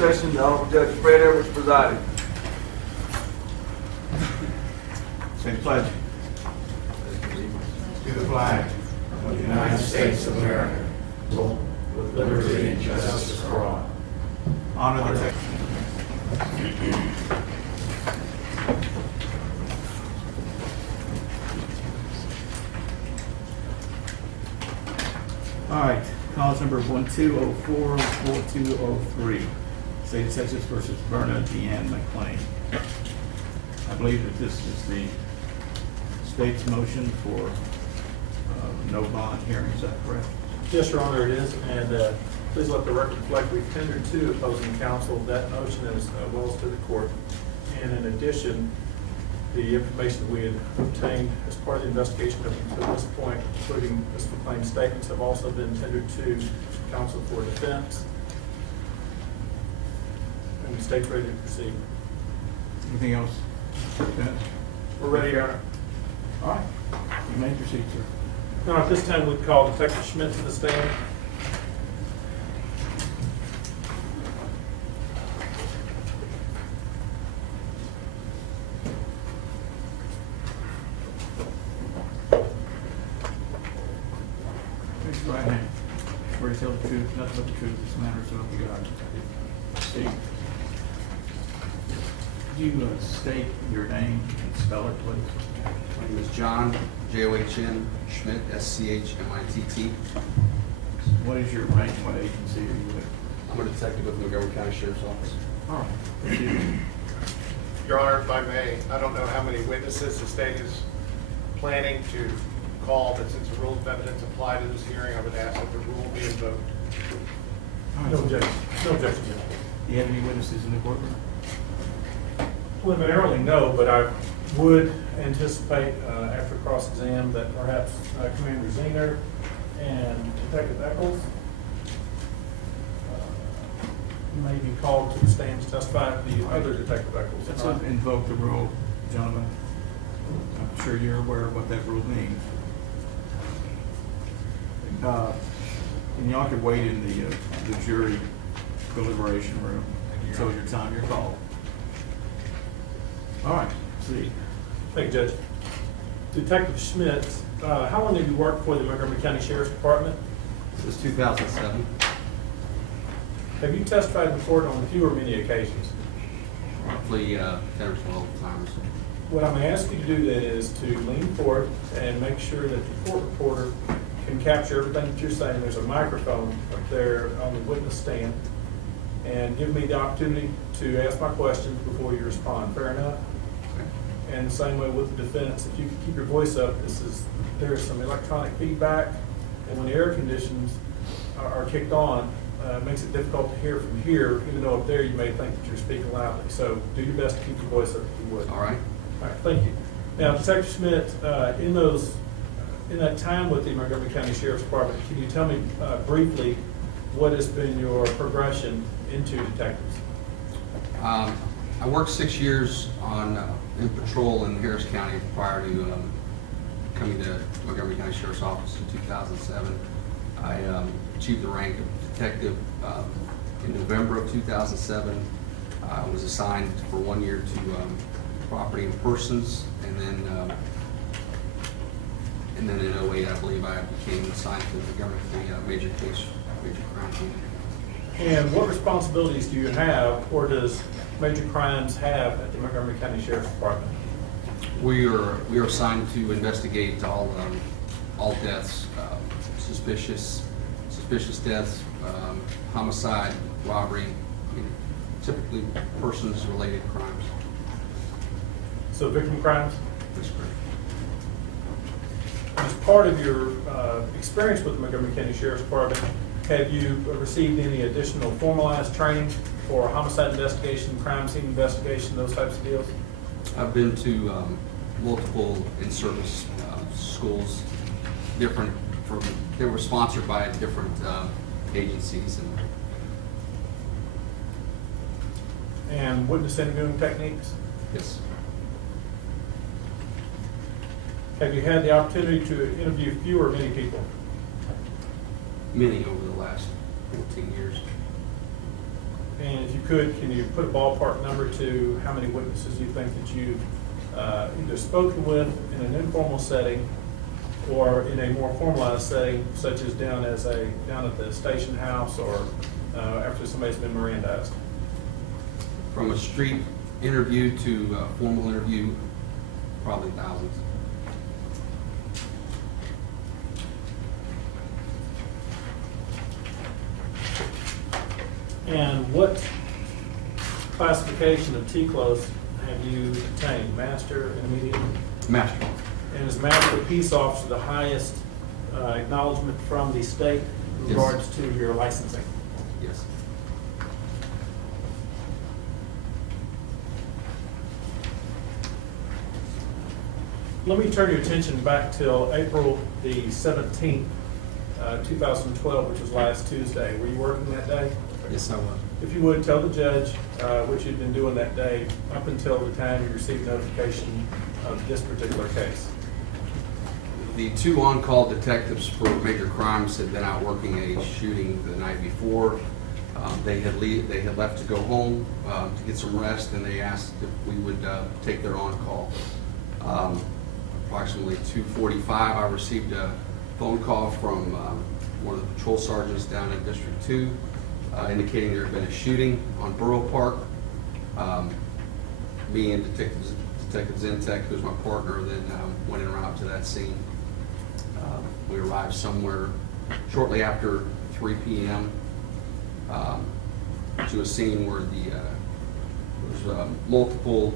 last session, the Honorable Judge Fred Edwards presiding. Say the pledge. To the flag of the United States of America, with liberty and justice for all. Honor the All right, cause number 1204-4203, State of Texas versus Verna Deanne McLean. I believe that this is the state's motion for no bond hearing, is that correct? Yes, Your Honor, it is, and please let the record reflect we've tendered to opposing counsel that motion as well as to the court. And in addition, the information we had obtained as part of the investigation up until this point, including Ms. McLean's statements, have also been tendered to counsel for defense. And the state's ready to proceed. Anything else? Dennis? We're ready, Your Honor. All right, you may proceed, sir. Now, at this time, we'd call Detective Schmidt to the stand. Raise your right hand. Swear to tell the truth, nothing but the truth, this matter, so help you God. Steve, could you state your name and spell it, please? My name is John, John Schmidt, Schmitt. What is your rank, what agency are you with? I'm a detective with the Montgomery County Sheriff's Office. All right. Proceed. Your Honor, if I may, I don't know how many witnesses the state is planning to call, but since the rules of evidence apply to this hearing, I would ask that the rule be invoked. All right. No objection. No objection, Your Honor. Do you have any witnesses in the courtroom? Preliminarily, no, but I would anticipate after cross-exam that perhaps Commander Zener and Detective Eccles may be called to the stand to testify. The other Detective Eccles. Let's invoke the rule, gentlemen. I'm sure you're aware of what that rule means. And y'all could wait in the jury deliberation room until your time you're called. All right, see. Thank you, Judge. Detective Schmidt, how long have you worked for the Montgomery County Sheriff's Department? This is 2007. Have you testified in court on few or many occasions? Roughly 10 or 12 times. What I'm going to ask you to do then is to lean forward and make sure that the court reporter can capture everything that you're saying. There's a microphone up there on the witness stand, and give me the opportunity to ask my questions before you respond. Fair enough? Okay. And the same way with the defense, if you could keep your voice up, there's some electronic feedback, and when the air conditions are kicked on, it makes it difficult to hear from here, even though up there you may think that you're speaking loudly. So do your best to keep your voice up if you would. All right. All right, thank you. Now, Detective Schmidt, in that time with the Montgomery County Sheriff's Department, can you tell me briefly what has been your progression into detectives? I worked 6 years in patrol in Harris County prior to coming to Montgomery County Sheriff's Office in 2007. I achieved the rank of detective in November of 2007. I was assigned for 1 year to property and persons, and then in 2008, I believe I became assigned to the major crime team. And what responsibilities do you have, or does major crimes have at the Montgomery County Sheriff's Department? We are assigned to investigate all deaths, suspicious deaths, homicide, robbery, typically persons-related crimes. So victim crimes? That's correct. As part of your experience with the Montgomery County Sheriff's Department, have you received any additional formalized training for homicide investigation, crime scene investigation, those types of deals? I've been to multiple in-service schools, they were sponsored by different agencies. And witness interviewing techniques? Yes. Have you had the opportunity to interview few or many people? Many over the last 14 years. And if you could, can you put a ballpark number to how many witnesses you think that you've either spoken with in an informal setting or in a more formalized setting, such as down at the station house or after somebody's been Mirandized? From a street interview to a formal interview, probably thousands. And what classification of T-close have you obtained, master, intermediate? Master. And is master peace officer the highest acknowledgement from the state in Yes. regards to your licensing? Yes. Let me turn your attention back till April the 17th, 2012, which was last Tuesday. Were you working that day? Yes, I was. If you would, tell the judge what you'd been doing that day up until the time you received notification of this particular case. The two on-call detectives for major crimes had been out working a shooting the night before. They had left to go home to get some rest, and they asked if we would take their on-call. Approximately 2:45, I received a phone call from one of the patrol sergeants down in District 2 indicating there had been a shooting on Borough Park. Me and Detective Zentek, who's my partner, then went en route to that scene. We arrived somewhere shortly after 3 p.m. To a scene where there was multiple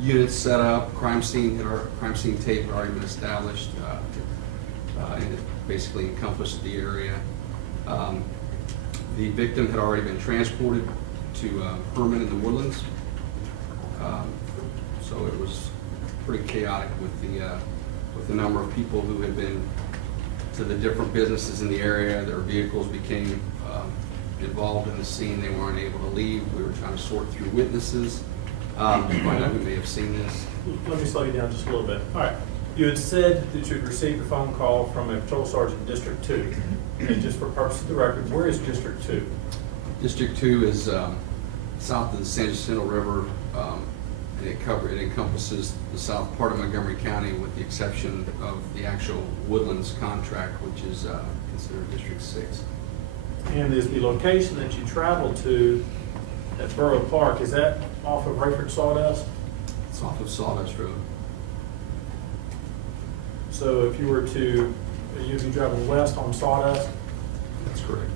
units set up. Crime scene tape had already been established, and it basically encompassed the area. The victim had already been transported to Herman in the Woodlands, so it was pretty chaotic with the number of people who had been to the different businesses in the area. Their vehicles became involved in the scene. They weren't able to leave. We were trying to sort through witnesses to find out who may have seen this. Let me slow you down just a little bit. All right. You had said that you had received a phone call from a patrol sergeant in District 2. And just for purposes of the record, where is District 2? District 2 is south of the San Jacinto River, and it encompasses the south part of Montgomery County with the exception of the actual Woodlands contract, which is considered District 6. And is the location that you traveled to at Borough Park, is that off of Rayford Sawdust? It's off of Sawdust Road. So if you were to, you'd be driving west on Sawdust? That's correct.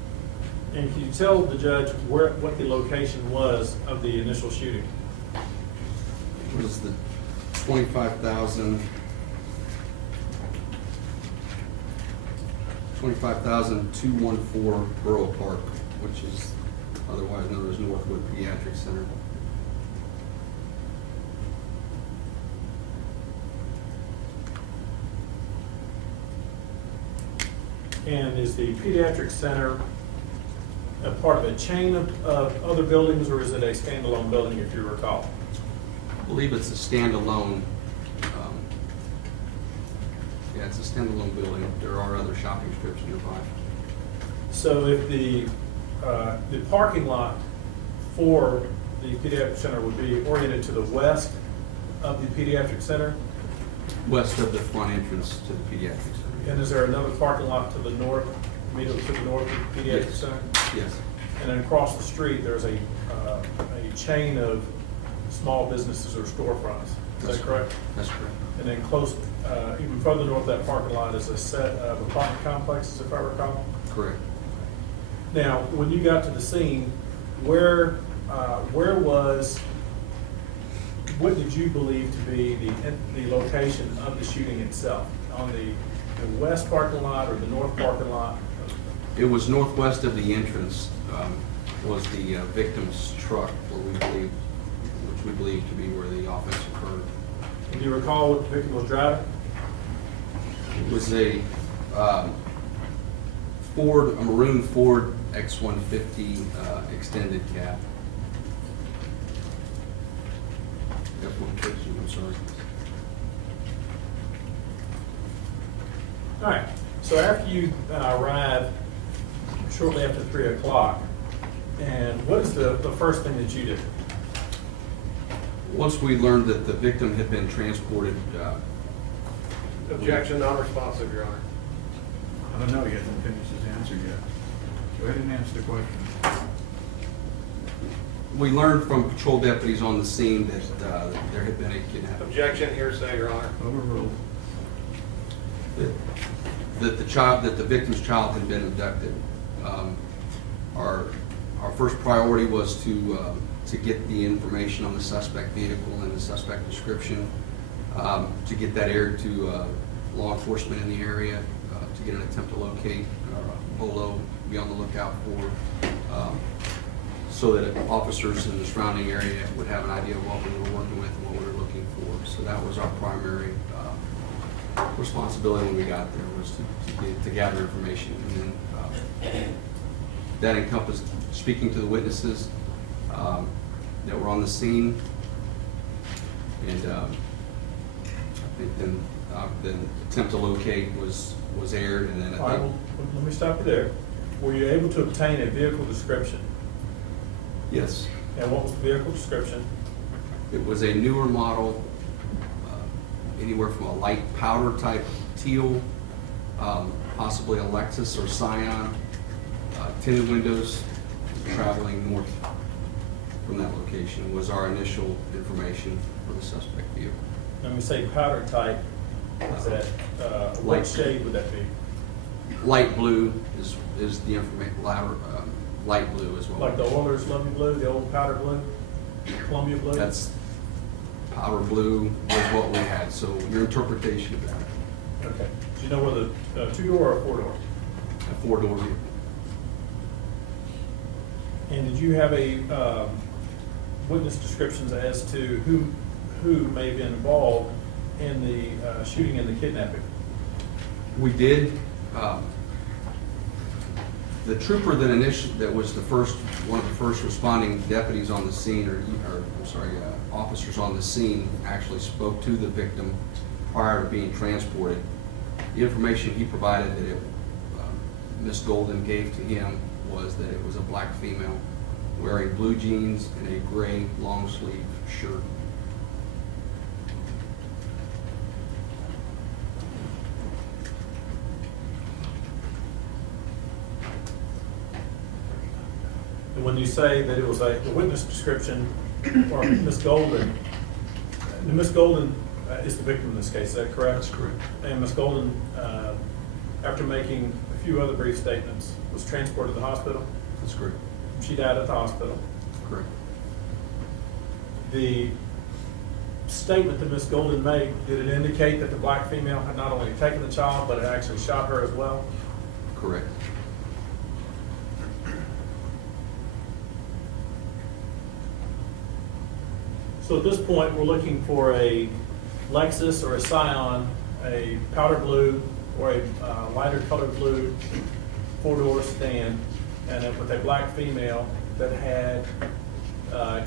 And can you tell the judge what the location was of the initial shooting? It was the 25,214 Borough Park, which is otherwise known as Northwood Pediatric Center. And is the pediatric center a part of a chain of other buildings, or is it a standalone building, if you recall? I believe it's a standalone. Yeah, it's a standalone building. There are other shopping strips nearby. So if the parking lot for the pediatric center would be oriented to the west of the pediatric center, West of the front entrance to the pediatric center. and is there another parking lot to the north, immediately to the north of the pediatric Yes. center? Yes, And then across the street, there's a chain of small businesses or storefronts. Is that correct? that's correct. And then close, even further north of that parking lot is a set of apartment complexes, if I recall. Correct. Now, when you got to the scene, what did you believe to be the location of the shooting itself? On the west parking lot or the north parking lot? It was northwest of the entrance, was the victim's truck, which we believe to be where the offense occurred. And do you recall what the victim was driving? It was a maroon Ford X-150 extended cab. F-150, I'm sorry. All right, so after you arrived shortly after 3 o'clock, And what is the first thing that you did? Once we learned that the victim had been transported, Objection, non-responsive, Your Honor. I don't know, he hasn't finished his answer yet. Go ahead and answer the question. we learned from patrol deputies on the scene that there had been a kidnapping. Objection, hearsay, Your Honor. Overruled. That the victim's child had been abducted. Our first priority was to get the information on the suspect vehicle and the suspect description, to get that aired to law enforcement in the area, to get an attempt to locate Bolo, be on the lookout for, so that officers in the surrounding area would have an idea of what we were working with and what we were looking for. So that was our primary responsibility when we got there, was to gather information. And then that encompassed speaking to the witnesses that were on the scene. And I think then the attempt to locate was aired, and then All right, well, let me stop you there. Were you able to obtain a vehicle description? yes, And what was the vehicle description? it was a newer model, anywhere from a light powder type teal, possibly a Lexus or Scion, tinted windows, traveling north from that location was our initial information for the suspect vehicle. When we say powder type, is that, what Light. shade would that be? Light blue is the information, light blue as well. Like the Oilers Lovely Blue, the old powder blue, Columbia blue? That's powder blue was what we had, so your interpretation of that, Okay. Do you know whether a two-door or a four-door? a four-door vehicle. And did you have a witness descriptions as to who may have been involved in the shooting and the kidnapping? We did. The trooper that was one of the first responding deputies on the scene, officers on the scene, actually spoke to the victim prior to being transported. The information he provided that Miss Golden gave to him was that it was a black female wearing blue jeans and a gray long sleeve shirt. And when you say that it was a witness description or Miss Golden, Miss Golden is the victim in this case, is that correct? That's correct. And Miss Golden, after making a few other brief statements, was transported to the hospital? That's correct. She died at the hospital. Correct. The statement that Miss Golden made, did it indicate that the black female had not only taken the child, but had actually shot her as well? Correct. So at this point, we're looking for a Lexus or a Scion, a powder blue or a lighter colored blue four-door sedan, and with a black female that had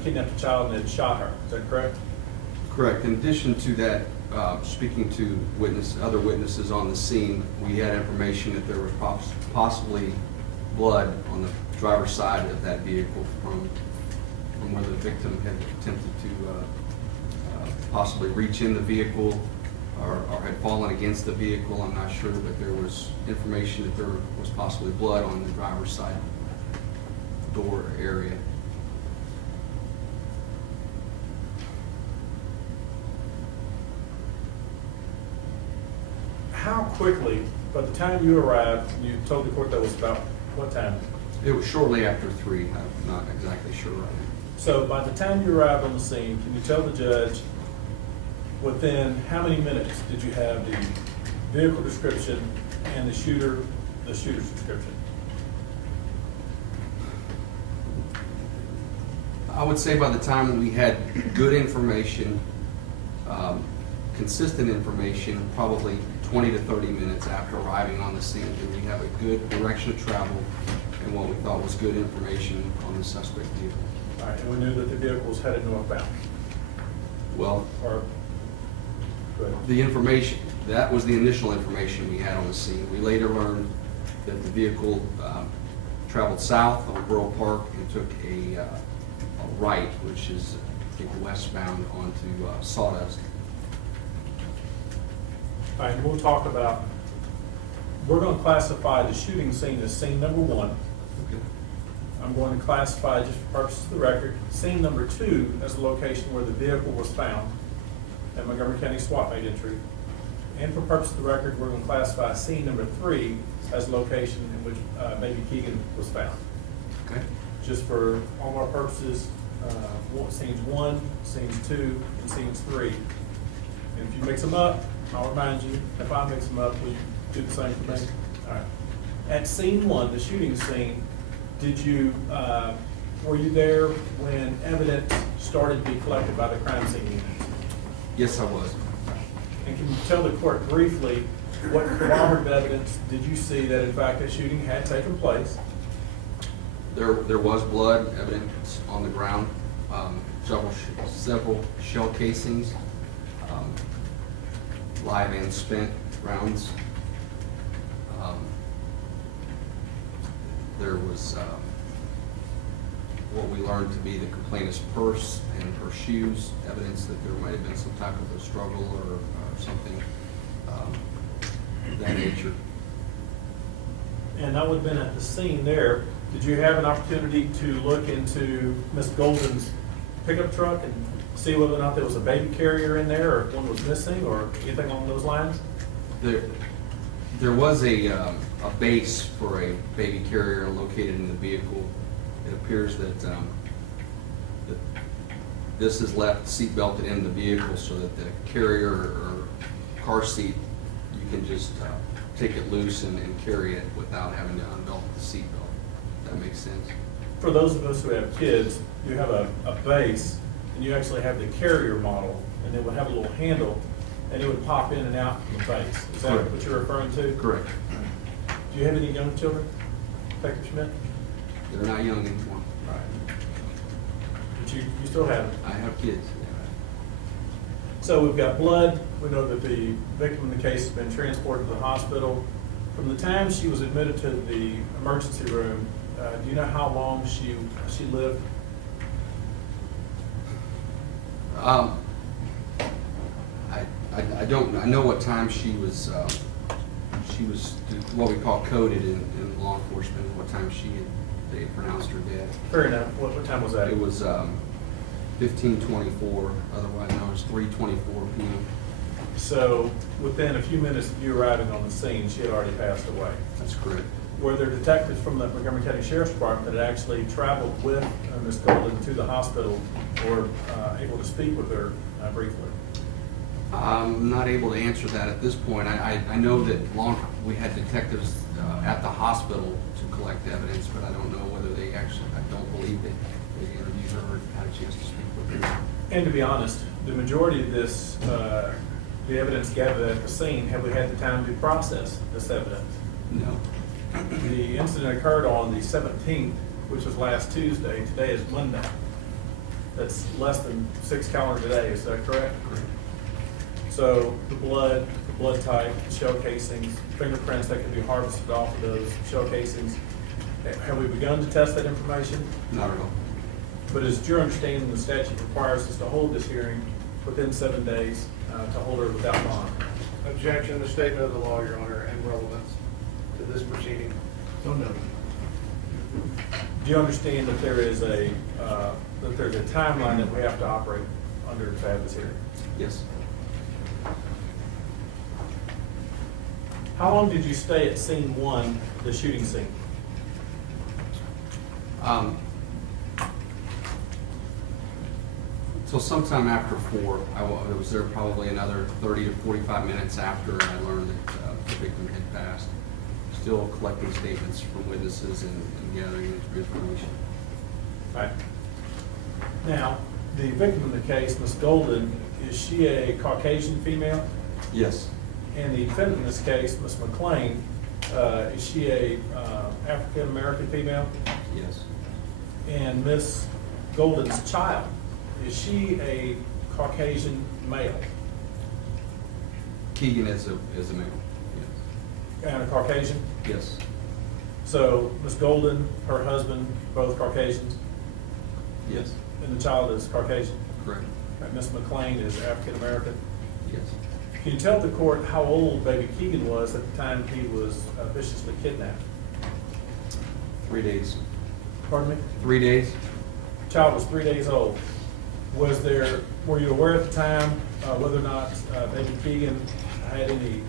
kidnapped a child and had shot her. Is that correct? Correct. In addition to that, speaking to other witnesses on the scene, we had information that there was possibly blood on the driver's side of that vehicle from where the victim had attempted to possibly reach in the vehicle or had fallen against the vehicle. I'm not sure, but there was information that there was possibly blood on the driver's side door area. How quickly, by the time you arrived, you told the court that was about what time? It was shortly after 3. I'm not exactly sure right now. So by the time you arrived on the scene, can you tell the judge within how many minutes did you have the vehicle description and the shooter's description? I would say by the time we had good information, consistent information, probably 20 to 30 minutes after arriving on the scene, did we have a good direction of travel and what we thought was good information on the suspect vehicle. All right, and we knew that the vehicle was headed northbound, Well, or, go ahead. the information, that was the initial information we had on the scene. We later learned that the vehicle traveled south on Borough Park and took a right, which is, I think, westbound onto Sawdust. All right, we'll talk about, we're going to classify the shooting scene as scene number 1. I'm going to classify, just for purposes of the record, scene number 2 as the location where the vehicle was found at Montgomery County SWAT made entry. And for purposes of the record, we're going to classify scene number 3 as the location in which baby Keegan was found. Okay. Just for all of our purposes, scenes 1, scenes 2, and scenes 3. And if you mix them up, I'll remind you, if I mix them up, will you do the same for me? All right. At scene 1, the shooting scene, did you, were you there when evidence started to be collected by the crime scene units? Yes, I was. And can you tell the court briefly what corroborative evidence did you see that in fact a shooting had taken place? There was blood evidence on the ground, several shell casings, live and spent rounds. There was what we learned to be the complainant's purse and her shoes, evidence that there might have been some type of a struggle or something of that nature. And that would have been at the scene there. Did you have an opportunity to look into Miss Golden's pickup truck and see whether or not there was a baby carrier in there, or if one was missing, or anything along those lines? There was a base for a baby carrier located in the vehicle. It appears that this is left seat belted in the vehicle so that the carrier or car seat, you can just take it loose and carry it without having to unbelt the seat belt. That makes sense. For those of us who have kids, you have a base, and you actually have the carrier model, and it would have a little handle, and it would pop in and out from the base. Is that Correct. what you're referring to? Correct. Do you have any young children, Detective Schmidt? They're not young anymore. Right. But you still have them. I have kids. So we've got blood. We know that the victim in the case has been transported to the hospital. From the time she was admitted to the emergency room, do you know how long she lived? I don't. I know what time she was what we call coded in law enforcement. What time they pronounced her dead. Fair enough. What time was that? It was 15:24. Otherwise known as 3:24 p.m. So within a few minutes of you arriving on the scene, she had already passed away. That's correct. Were there detectives from the Montgomery County Sheriff's Department that actually traveled with Ms. Golden to the hospital, or able to speak with her briefly? I'm not able to answer that at this point. I know that we had detectives at the hospital to collect evidence, but I don't know whether they actually, I don't believe they interviewed her or had a chance to speak with her. And to be honest, the majority of this, the evidence gathered at the scene, have we had the time to process this evidence? No. The incident occurred on the 17th, which was last Tuesday. Today is Monday. That's less than 6 calendar days, is that correct? Correct. So the blood type, the shell casings, fingerprints that can be harvested off of those shell casings, have we begun to test that information? Not at all. But is your understanding the statute requires us to hold this hearing within 7 days to hold her without bond? Objection, the statement of the law, Your Honor, and relevance to this proceeding. So noted. Do you understand that there is a timeline that we have to operate under to have this hearing? Yes. How long did you stay at scene 1, the shooting scene? So sometime after 4, I was there probably another 30 to 45 minutes after I learned that the victim had passed. Still collecting statements from witnesses and gathering information. Right. Now, the victim in the case, Ms. Golden, is she a Caucasian female? Yes. And the defendant in this case, Ms. McClain, is she a African-American female? Yes. And Ms. Golden's child, is she a Caucasian male? Keegan is a male. Yes. And a Caucasian? Yes. So Ms. Golden, her husband, both Caucasians, Yes. and the child is Caucasian. Correct. Right, Ms. McLean is African American. Yes. Can you tell the court how old baby Keegan was at the time he was viciously kidnapped? 3 days. Pardon me? 3 days? Child was 3 days old. Were you aware at the time whether or not baby Keegan had any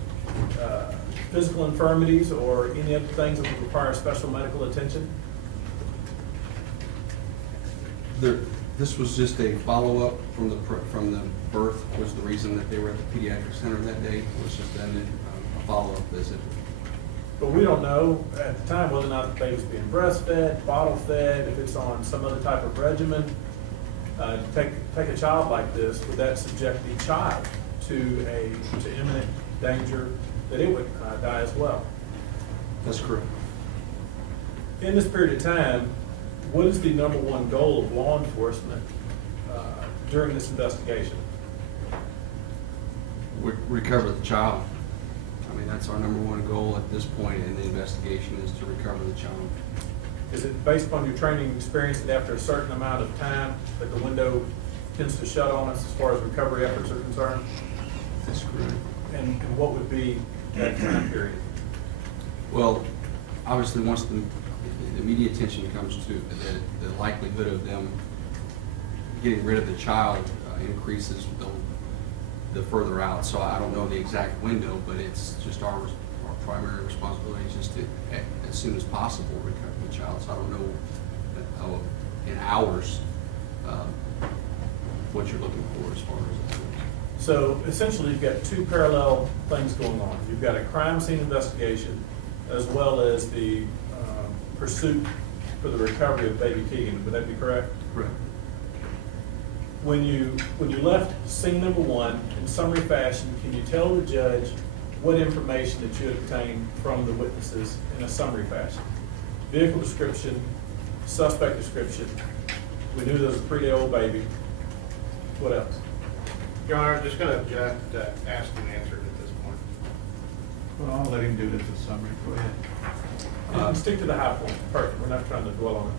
physical infirmities or any other things that would require special medical attention? This was just a follow-up from the birth, was the reason that they were at the pediatric center that day. It was just then a follow-up visit. But we don't know at the time whether or not the baby's being breastfed, bottle fed, if it's on some other type of regimen. Take a child like this, would that subject the child to imminent danger that it would die as well? That's correct. In this period of time, what is the number one goal of law enforcement during this investigation? Recover the child. I mean, that's our number one goal at this point in the investigation, is to recover the child. Is it based upon your training and experience that after a certain amount of time that the window tends to shut on us as far as recovery efforts are concerned? That's correct. And what would be that time period? Well, obviously, once the media attention comes to the likelihood of them getting rid of the child increases the further out. So I don't know the exact window, but it's just our primary responsibility is just to, as soon as possible, recover the child. So I don't know in hours what you're looking for as far as that goes. So essentially, you've got two parallel things going on. You've got a crime scene investigation as well as the pursuit for the recovery of baby Keegan. Would that be correct? Correct. When you left scene number one, in summary fashion, can you tell the judge what information that you had obtained from the witnesses in a summary fashion? Vehicle description, suspect description. We knew there was a 3-day-old baby. What else? Your Honor, I'm just going to object to ask and answer it at this point. Well, I'll let him do this as summary. Go ahead. And stick to the high point. Perfect. We're not trying to dwell on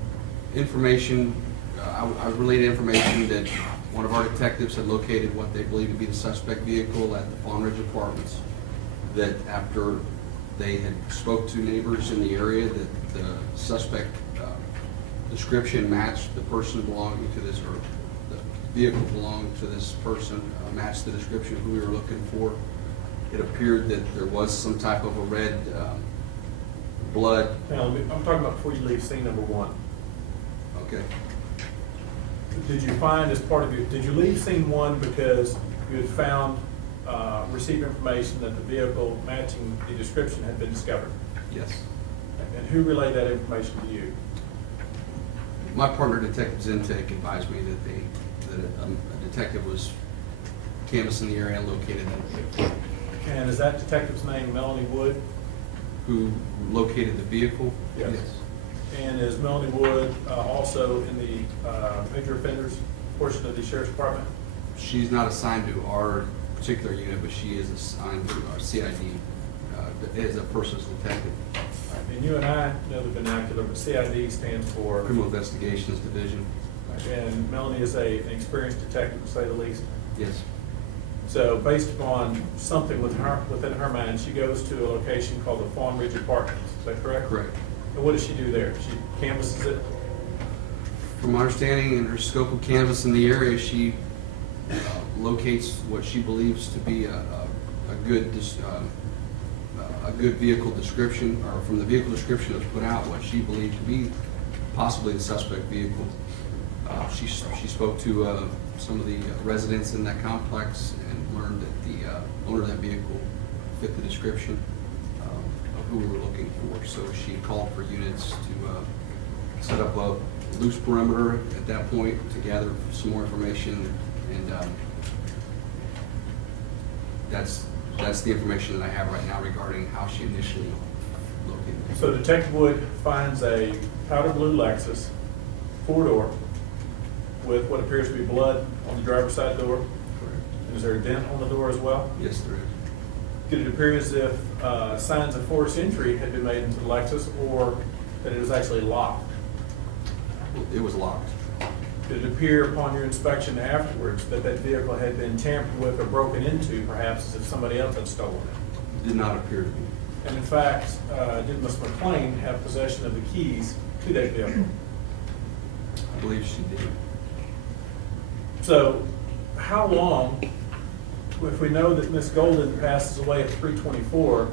it. Information, I related information that one of our detectives had located what they believed to be the suspect vehicle at the Fawn Ridge Apartments. That after they had spoke to neighbors in the area, that the suspect description matched the person belonging to this, or the vehicle belonging to this person, matched the description of who we were looking for. It appeared that there was some type of a red blood. Now, I'm talking about before you leave scene number one. Okay. Did you find as part of your, did you leave scene one because you had found, received information that the vehicle matching the description had been discovered? Yes. And who relayed that information to you? My partner, Detective Zintake, advised me that a detective was canvassing the area and located that vehicle. And is that detective's name Melanie Wood? Who located the vehicle? Yes. And is Melanie Wood also in the major offenders portion of the sheriff's department? She's not assigned to our particular unit, but she is assigned to our CID as a person's detective. And you and I know the vernacular, but CID stands for? Criminal Investigations Division. And Melanie is an experienced detective, to say the least. Yes. So based upon something within her mind, she goes to a location called the Fawn Ridge Apartments. Is that correct? Correct. And what does she do there? She canvasses it? From my understanding, in her scope of canvass in the area, she locates what she believes to be a good vehicle description, or from the vehicle description that was put out, what she believed to be possibly the suspect vehicle. She spoke to some of the residents in that complex and learned that the owner of that vehicle fit the description of who we were looking for. So she called for units to set up a loose perimeter at that point to gather some more information, and that's the information that I have right now regarding how she initially located it. So Detective Wood finds a powder blue Lexus, 4-door, with what appears to be blood on the driver's side door. Correct. And is there a dent on the door as well? Yes, there is. Did it appear as if signs of forced entry had been made into the Lexus, or that it was actually locked? It was locked. Did it appear upon your inspection afterwards that that vehicle had been tampered with or broken into, perhaps as if somebody else had stolen it? Did not appear to be. And in fact, did Ms. McLean have possession of the keys to that vehicle? I believe she did. So how long, if we know that Ms. Golden passes away at 3:24,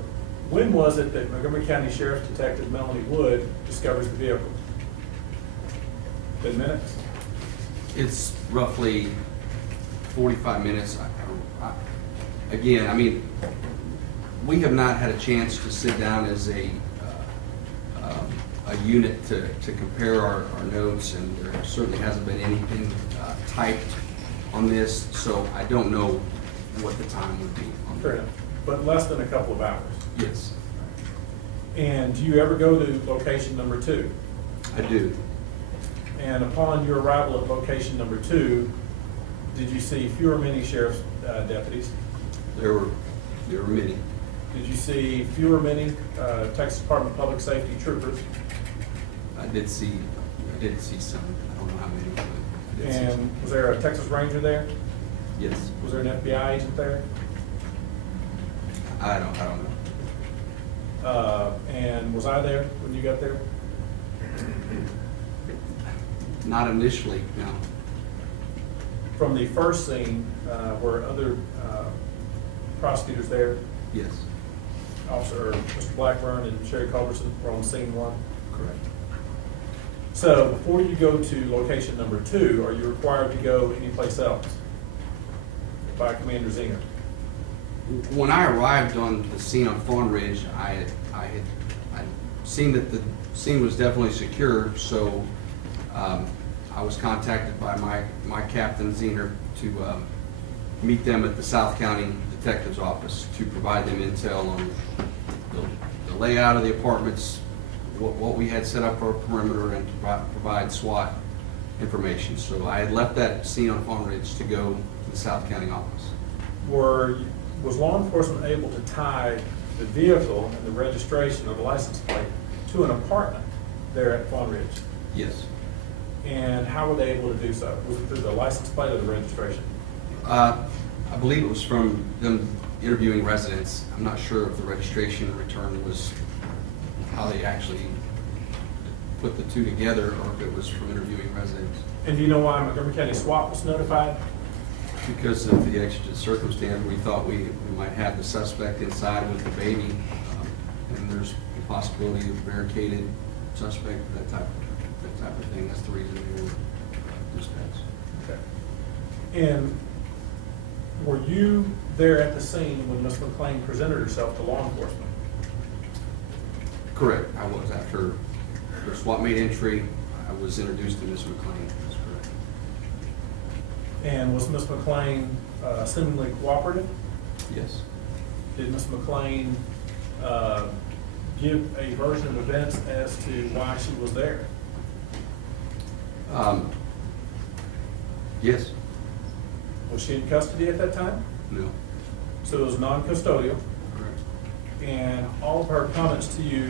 when was it that Montgomery County Sheriff Detective Melanie Wood discovers the vehicle? 10 minutes? It's roughly 45 minutes. Again, I mean, we have not had a chance to sit down as a unit to compare our notes, and there certainly hasn't been anything typed on this, so I don't know what the time would be. Fair enough. But less than a couple of hours. Yes, And do you ever go to location number 2? I do. And upon your arrival at location number 2, did you see few or many sheriff's deputies? There were many. Did you see few or many Texas Department of Public Safety troopers? I did see some. I don't know how many, but I did see some. And was there a Texas Ranger there? Yes. Was there an FBI agent there? I don't know. And was I there when you got there? Not initially, no. From the first scene, were other prosecutors there? Yes. Officer Mr. Blackburn and Sherry Culberson were on scene 1? Correct. So before you go to location number 2, are you required to go anyplace else by Commander Zinger? When I arrived on the scene on Fawn Ridge, I had seen that the scene was definitely secure, so I was contacted by my captain, Zinger, to meet them at the South County Detective's Office to provide them intel on the layout of the apartments, what we had set up for a perimeter, and to provide SWAT information. So I had left that scene on Fawn Ridge to go to the South County office. Was law enforcement able to tie the vehicle and the registration or the license plate to an apartment there at Fawn Ridge? Yes. And how were they able to do so? Was it through the license plate or the registration? I believe it was from them interviewing residents. I'm not sure if the registration return was how they actually put the two together, or if it was from interviewing residents. And do you know why Montgomery County SWAT was notified? Because of the exigent circumstance, we thought we might have the suspect inside with the baby, and there's a possibility of barricaded suspect, that type of thing. That's the reason we were dispatched. Okay. And were you there at the scene when Ms. McLean presented herself to law enforcement? Correct. I was. After the SWAT made entry, I was introduced to Ms. McLean. That's correct. And was Ms. McLean seemingly cooperative? Yes. Did Ms. McLean give a version of events as to why she was there? Yes. Was she in custody at that time? No. So it was non-custodial, Correct. and all of her comments to you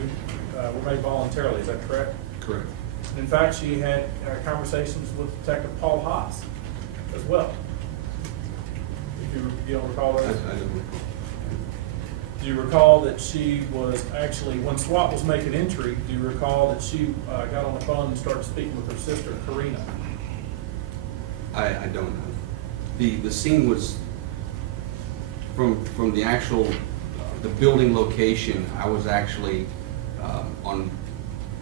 were made voluntarily, is that correct? Correct. And in fact, she had conversations with Detective Paul Haas as well. If you don't recall I those? don't. Do you recall that she was actually, when SWAT was making entry, do you recall that she got on the phone and started speaking with her sister, Karina? I don't know. The scene was from the actual the building location. I was actually on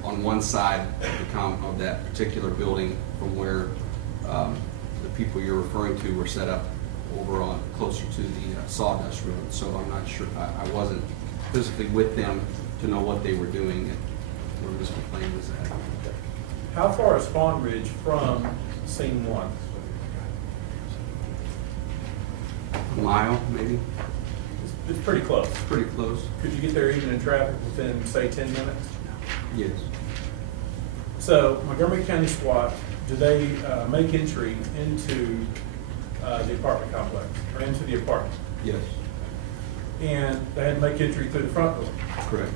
one side of that particular building from where the people you're referring to were set up over on closer to the Sawdust Road. So I'm not sure. I wasn't physically with them to know what they were doing and where Ms. McLean was at. How far is Fawn Ridge from scene 1? A mile, maybe. It's pretty close. Pretty close. Could you get there even in traffic within, say, 10 minutes? Yes. So Montgomery County SWAT, do they make entry into the apartment complex or into the apartment? Yes. and they had to make entry through the front door. Correct.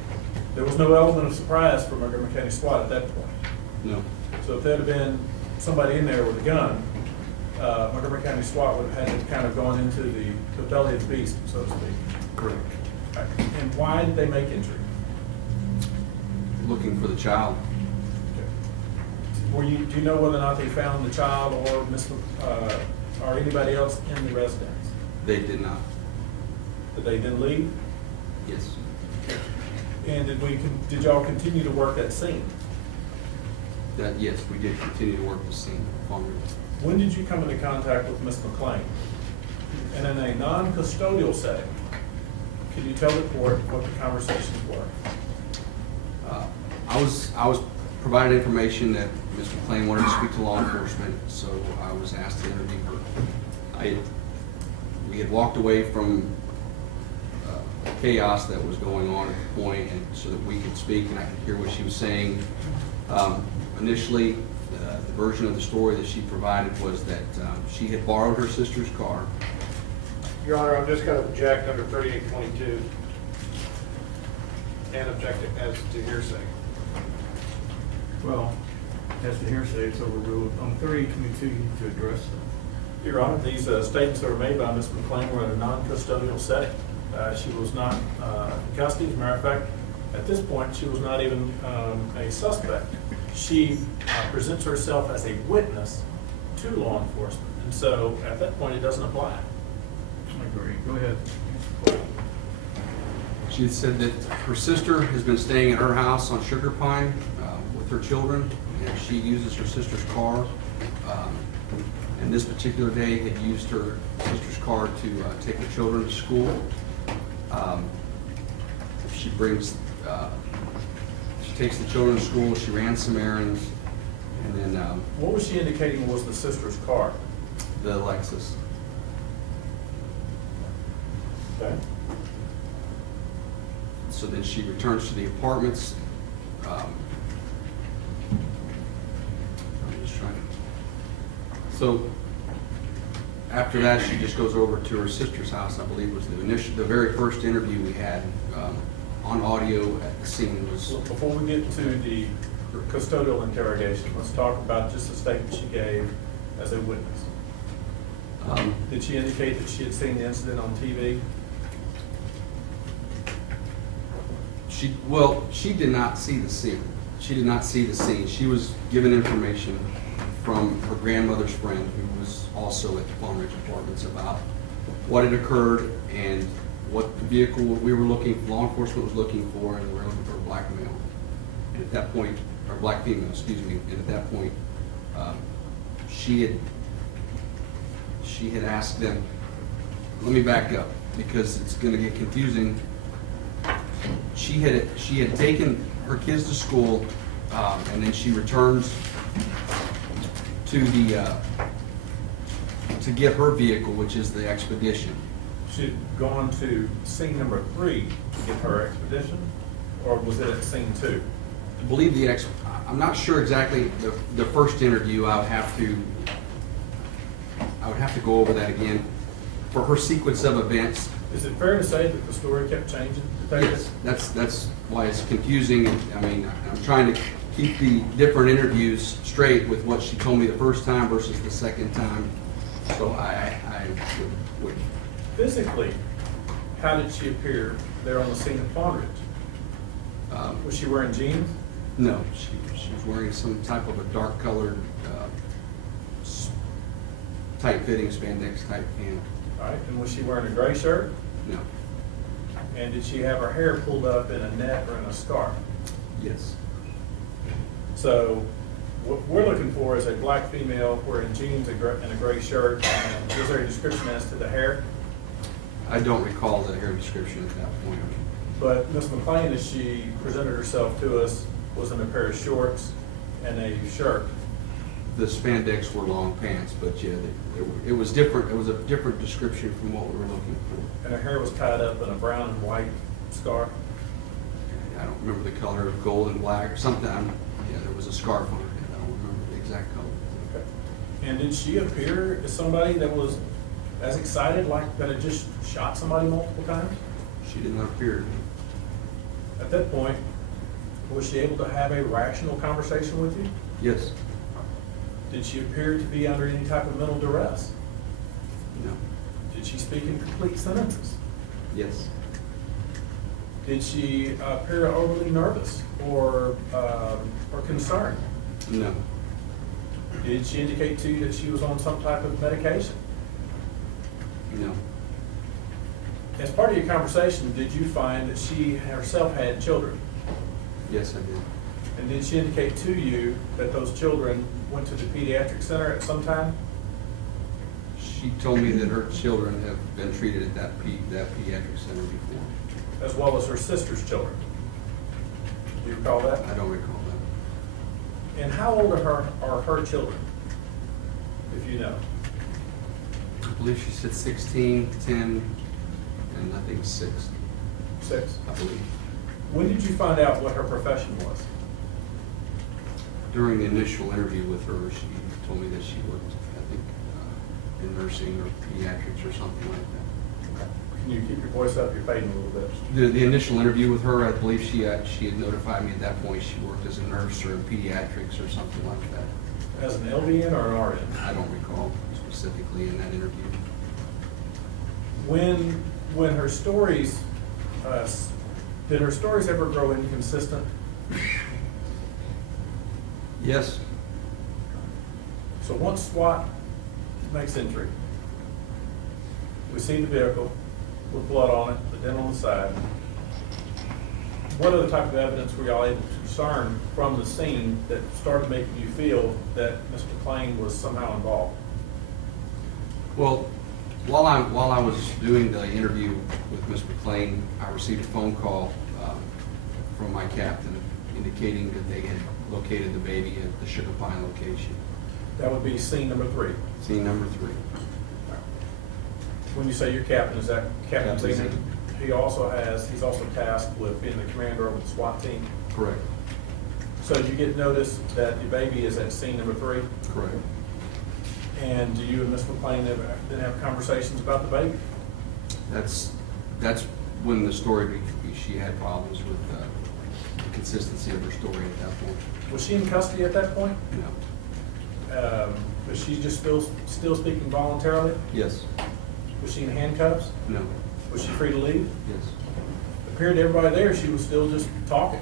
There was no element of surprise for Montgomery County SWAT at that point. No. So if there had been somebody in there with a gun, Montgomery County SWAT would have had to kind of gone into the belly of the beast, so to speak. Correct. And why did they make entry? Looking for the child. Do you know whether or not they found the child or or anybody else in the residence? They did not. Did they then leave? Yes. And did y'all continue to work that scene? Yes, we did continue to work the scene. When did you come into contact with Ms. McClain? And in a non-custodial setting, can you tell the court what the conversations were? I was provided information that Ms. McClain wanted to speak to law enforcement, so I was asked to interview her. We had walked away from chaos that was going on at the point, and so that we could speak and I could hear what she was saying. Initially, the version of the story that she provided was that she had borrowed her sister's car. Your Honor, I'm just going to object under 3822 and object as to hearsay. Well, as to hearsay, it's overruled. On 3822, you need to address them. Your Honor, these statements that were made by Ms. McClain were in a non-custodial setting. She was not in custody. As a matter of fact, at this point, she was not even a suspect. She presents herself as a witness to law enforcement. And so at that point, it doesn't apply. I agree. Go ahead. She had said that her sister has been staying at her house on Sugar Pine with her children, and she uses her sister's car. And this particular day had used her sister's car to take her children to school. She takes the children to school, she ran some errands, and then What was she indicating was the sister's car? the Lexus. Okay. So then she returns to the apartments. I'm just trying to. So after that, she just goes over to her sister's house. I believe was the very first interview we had on audio at the scene was. Well, before we get to the custodial interrogation, let's talk about just the statement she gave as a witness. Did she indicate that she had seen the incident on TV? She did not see the scene. She did not see the scene. She was given information from her grandmother's friend, who was also at the Palm Ridge Apartments, about what had occurred and what the vehicle we were law enforcement was looking for, and they were looking for a black male. And at that point, or black female, excuse me. And at that point, she had asked them. Let me back up because it's going to get confusing. She had taken her kids to school, and then she returns to to get her vehicle, which is the Expedition. She had gone to scene number 3 to get her Expedition, or was it at scene 2? I believe I'm not sure exactly the first interview. I would have to go over that again for her sequence of events. Is it fair to say that the story kept changing? Yes, that's why it's confusing. I mean, I'm trying to keep the different interviews straight with what she told me the first time versus the second time. So I would. Physically, how did she appear there on the scene of Palm Ridge? Was she wearing jeans? No, she was wearing some type of a dark colored, tight-fitting spandex type pant. All right, and was she wearing a gray shirt? No. And did she have her hair pulled up in a net or in a scarf? Yes. So what we're looking for is a black female wearing jeans and a gray shirt. And is there a description as to the hair? I don't recall the hair description at that point. But Ms. McClain, as she presented herself to us, was in a pair of shorts and a shirt. The spandex were long pants, but yeah, it was different. It was a different description from what we were looking for. And her hair was tied up in a brown and white scarf. I don't remember the color, gold and black or something. Yeah, there was a scarf on her head. I don't remember the exact color. Okay. And did she appear as somebody that was as excited, like that had just shot somebody multiple times? She did not appear. At that point, was she able to have a rational conversation with you? Yes. Did she appear to be under any type of mental duress? No. Did she speak in complete sentences? Yes. Did she appear overly nervous or concerned? No. Did she indicate to you that she was on some type of medication? No. As part of your conversation, did you find that she herself had children? Yes, I did. And did she indicate to you that those children went to the pediatric center at some time? She told me that her children have been treated at that pediatric center before. As well as her sister's children? Do you recall that? I don't recall that. And how old are her children, if you know? I believe she said 16, 10, and I think 6, 6. I believe. When did you find out what her profession was? During the initial interview with her, she told me that she worked, I think, in nursing or pediatrics or something like that. Can you keep your voice up? You're fading a little bit. The initial interview with her, I believe she had notified me at that point she worked as a nurse or in pediatrics or something like that. As an LVN or an RN? I don't recall specifically in that interview. When her stories, did her stories ever grow inconsistent? Yes. So once SWAT makes entry, we see the vehicle with blood on it, the dent on the side. What other type of evidence were y'all able to discern from the scene that started making you feel that Ms. McClain was somehow involved? Well, while I was doing the interview with Ms. McClain, I received a phone call from my captain indicating that they had located the baby at the Sugar Pine location. That would be scene number 3. Scene number 3. When you say your captain, is that Captain Captain Zeman? Zeman. He's also tasked with being the commander of the SWAT team. Correct. So did you get notice that the baby is at scene number 3? Correct. And do you and Ms. McClain then have conversations about the baby? That's when the story, she had problems with the consistency of her story at that point. Was she in custody at that point? No. Was she just still speaking voluntarily? Yes. Was she in handcuffs? No. Was she free to leave? Yes. It appeared to everybody there she was still just talking.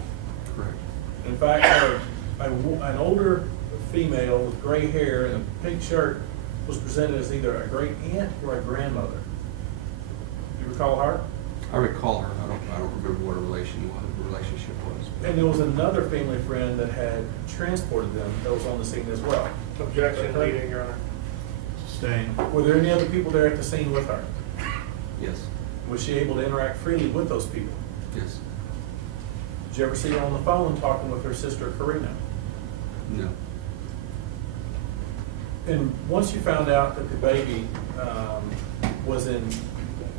Correct. In fact, an older female with gray hair and a pink shirt was presented as either a great aunt or a grandmother. Do you recall her? I recall her. I don't remember what her relationship was. And there was another family friend that had transported them that was on the scene as well. Objection, leading, Your Honor. Sustain. Were there any other people there at the scene with her? Yes. Was she able to interact freely with those people? Yes. Did you ever see her on the phone talking with her sister Karina? No. And once you found out that the baby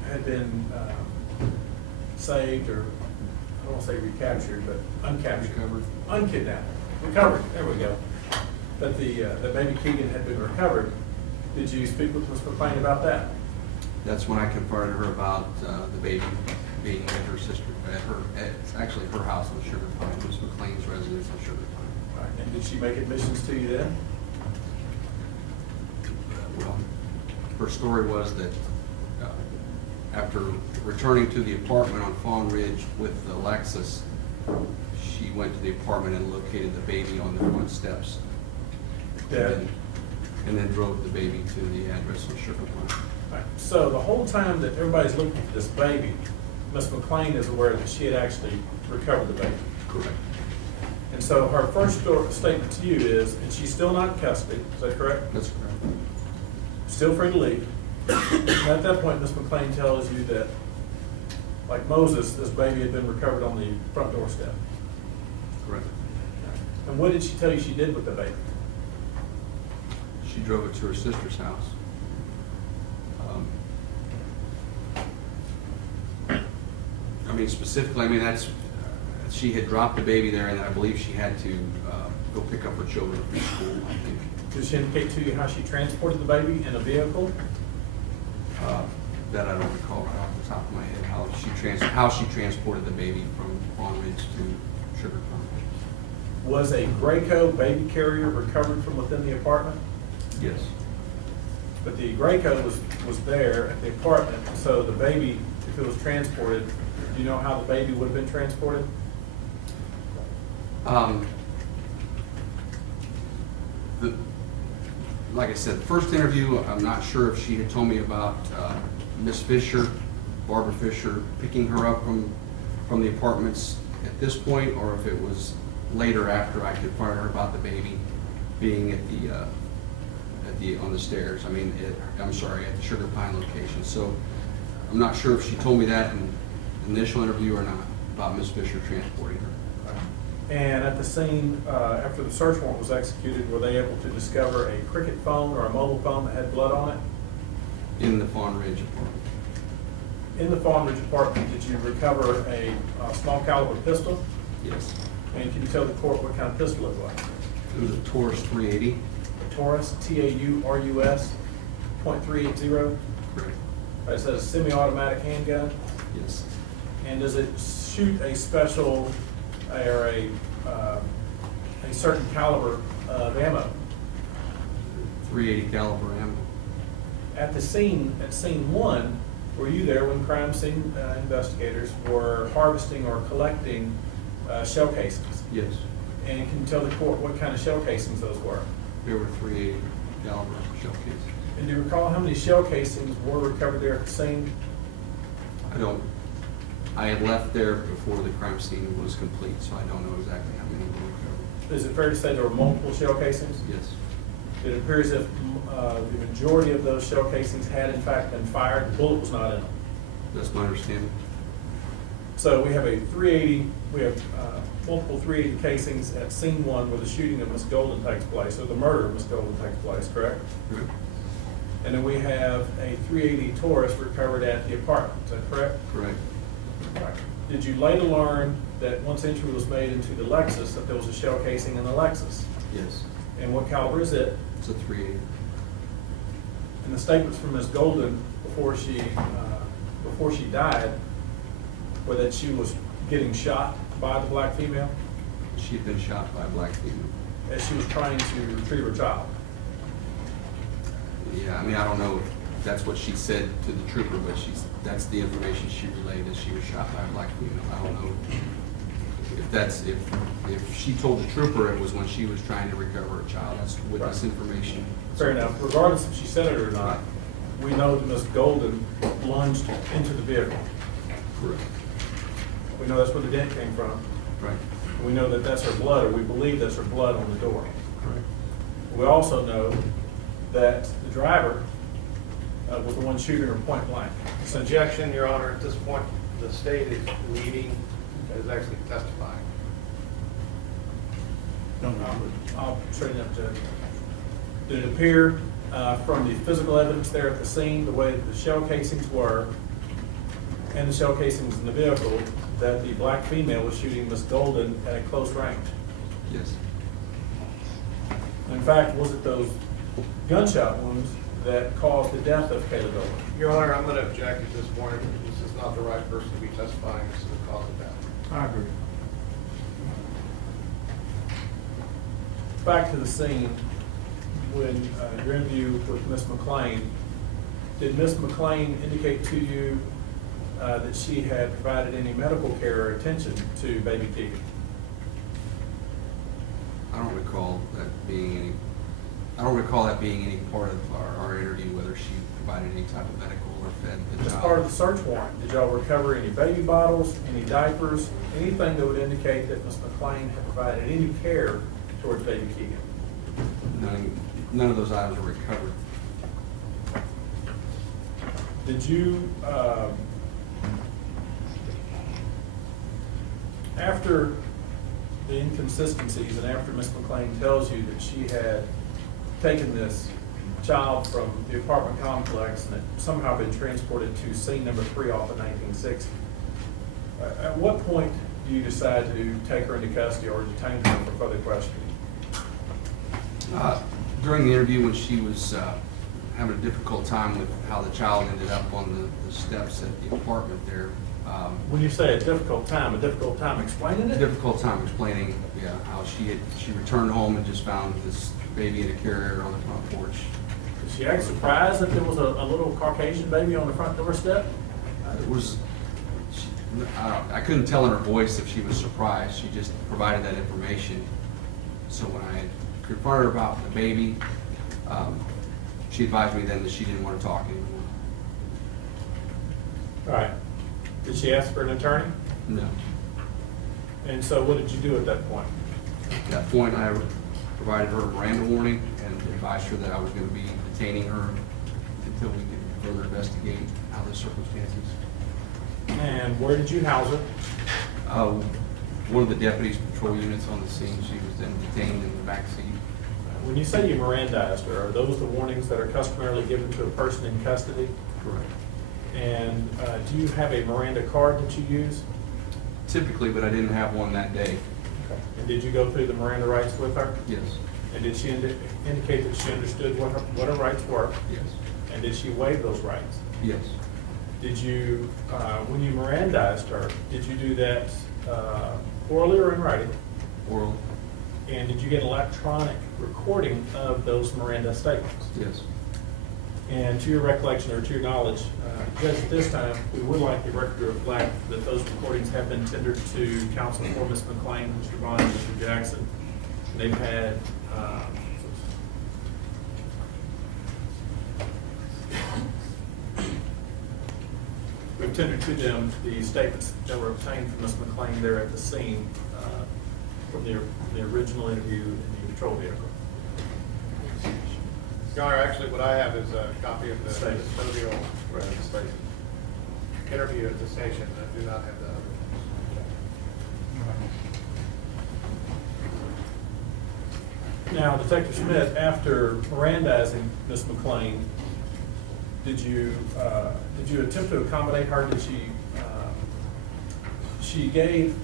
had been saved, or I don't want to say recaptured, but uncaptured. Recovered. Unkidnapped. Recovered, there we go. That the baby Keegan had been recovered. Did you speak with Ms. McClain about that? That's when I confronted her about the baby being at her sister, it's actually her house on Sugar Pine, Ms. McClain's residence on Sugar Pine. All right. And did she make admissions to you then? Well, her story was that after returning to the apartment on Fawn Ridge with the Lexus, she went to the apartment and located the baby on the front steps. Dead. And then drove the baby to the address on Sugar Pine. All right. So the whole time that everybody's looking for this baby, Ms. McClain is aware that she had actually recovered the baby. Correct. And so her first statement to you is, and she's still not in custody, is that correct? That's correct. Still free to leave. And at that point, Ms. McClain tells you that, like Moses, this baby had been recovered on the front doorstep. Correct. And what did she tell you she did with the baby? She drove it to her sister's house. I mean, specifically, she had dropped the baby there, and I believe she had to go pick up her children from school, I think. Did she indicate to you how she transported the baby in a vehicle? That I don't recall right off the the top of my head how she transported the baby from Fawn Ridge to Sugar Plum. Was a Graco baby carrier recovered from within the apartment? Yes. But the Graco was there at the apartment, so the baby, if it was transported, do you know how the baby would have been transported? Like I said, the first interview, I'm not sure if she had told me about Miss Fisher, Barbara Fisher, picking her up from the apartments at this point, or if it was later after I confronted her about the baby being on the stairs. I mean, I'm sorry, at the Sugar Pine location. So I'm not sure if she told me that in the initial interview or not about Miss Fisher transporting her. And at the scene, after the search warrant was executed, were they able to discover a cricket phone or a mobile phone that had blood on it? In the Fawn Ridge apartment. In the Fawn Ridge apartment, did you recover a small caliber pistol? Yes. And can you tell the court what kind of pistol it was? It was a Taurus 380. A Taurus, Taurus, .380. Correct. It says a semi-automatic handgun. Yes. And does it shoot a special or a certain caliber of ammo? 380 caliber ammo. At scene one, were you there when crime scene investigators were harvesting or collecting shell casings? Yes. And can you tell the court what kind of shell casings those were? There were 380 caliber shell casings. And do you recall how many shell casings were recovered there at the scene? I had left there before the crime scene was complete, so I don't know exactly how many were recovered. Is it fair to say there were multiple shell casings? Yes. It appears as if the majority of those shell casings had in fact been fired. The bullet was not in them. That's my understanding. So we have a 380, we have multiple 380 casings at scene one where the shooting of Miss Golden takes place, or the murder of Miss Golden takes place, correct? Correct. And then we have a 380 Taurus recovered at the apartment, is that correct? Correct. Right. Did you later learn that once entry was made into the Lexus that there was a shell casing in the Lexus? Yes. And what caliber is it? It's a 380. And the statements from Miss Golden before she died were that she was getting shot by the black female She had been shot by a black female. as she was trying to retrieve her child. Yeah, I mean, I don't know if that's what she said to the trooper, but that's the information she relayed, that she was shot by a black female. I don't know if she told the trooper it was when she was trying to recover her child. That's witness information. Fair enough. Regardless if she said it or not, we know that Miss Golden lunged into the vehicle. Correct. We know that's where the dent came from. Right. We know that that's her blood, or we believe that's her blood on the door. Correct. We also know that the driver was the one shooting her point blank. Objection, Your Honor. At this point, the state is leading, is actually testifying. I'll straighten up, Judge. Did it appear from the physical evidence there at the scene, the way that the shell casings were, and the shell casings in the vehicle, that the black female was shooting Miss Golden at a close range? Yes. In fact, was it those gunshot wounds that caused the death of Kayla Golden? Your Honor, I'm going to object at this point. This is not the right person to be testifying as to the cause of death. I agree. Back to the scene, when your interview with Miss McClain, did Miss McClain indicate to you that she had provided any medical care or attention to baby Keegan? I don't recall that being any part of our interview, whether she provided any type of medical or fed the As child. part of the search warrant, did y'all recover any baby bottles, any diapers, anything that would indicate that Miss McClain had provided any care towards baby Keegan? None of those items were recovered. Did you, after the inconsistencies and after Ms. McClain tells you that she had taken this child from the apartment complex and it somehow been transported to scene number 3 off of 1960, at what point do you decide to take her into custody or detain her for further questioning? During the interview, when she was having a difficult time with how the child ended up on the steps at the apartment there. When you say a difficult time explaining it? Difficult time explaining, yeah, how she returned home and just found this baby in a carrier on the front porch. Did she act surprised that there was a little Caucasian baby on the front doorstep? It was, I couldn't tell in her voice if she was surprised. She just provided that information. So when I confronted her about the baby, she advised me then that she didn't want to talk anymore. All right. Did she ask for an attorney? No. And so what did you do at that point? At that point, I provided her a Miranda warning and advised her that I was going to be detaining her until we could further investigate how the circumstances. And where did you house her? One of the deputies patrol units on the scene, she was then detained in the back seat. When you say you Mirandized her, are those the warnings that are customarily given to a person in custody? Correct. And do you have a Miranda card that you use? Typically, but I didn't have one that day. And did you go through the Miranda rights with her? Yes. And did she indicate that she understood what her rights were? Yes. And did she waive those rights? Yes. Did you, when you Mirandized her, did you do that orally or in writing? Oral? And did you get electronic recording of those Miranda statements? Yes. And to your recollection or to your knowledge, Judge, at this time, we would like the record to reflect that those recordings have been tendered to counsel for Ms. McClain, Mr. Bond, and Mr. Jackson. They've had we've tendered to them the statements that were obtained from Ms. McClain there at the scene from the original interview in the patrol vehicle. Your Honor, actually, what I have is a copy of the Statement. custodial interview at the station. I do not have that other. Now, Detective Smith, after Mirandizing Ms. McClain, did you attempt to accommodate her? Did she gave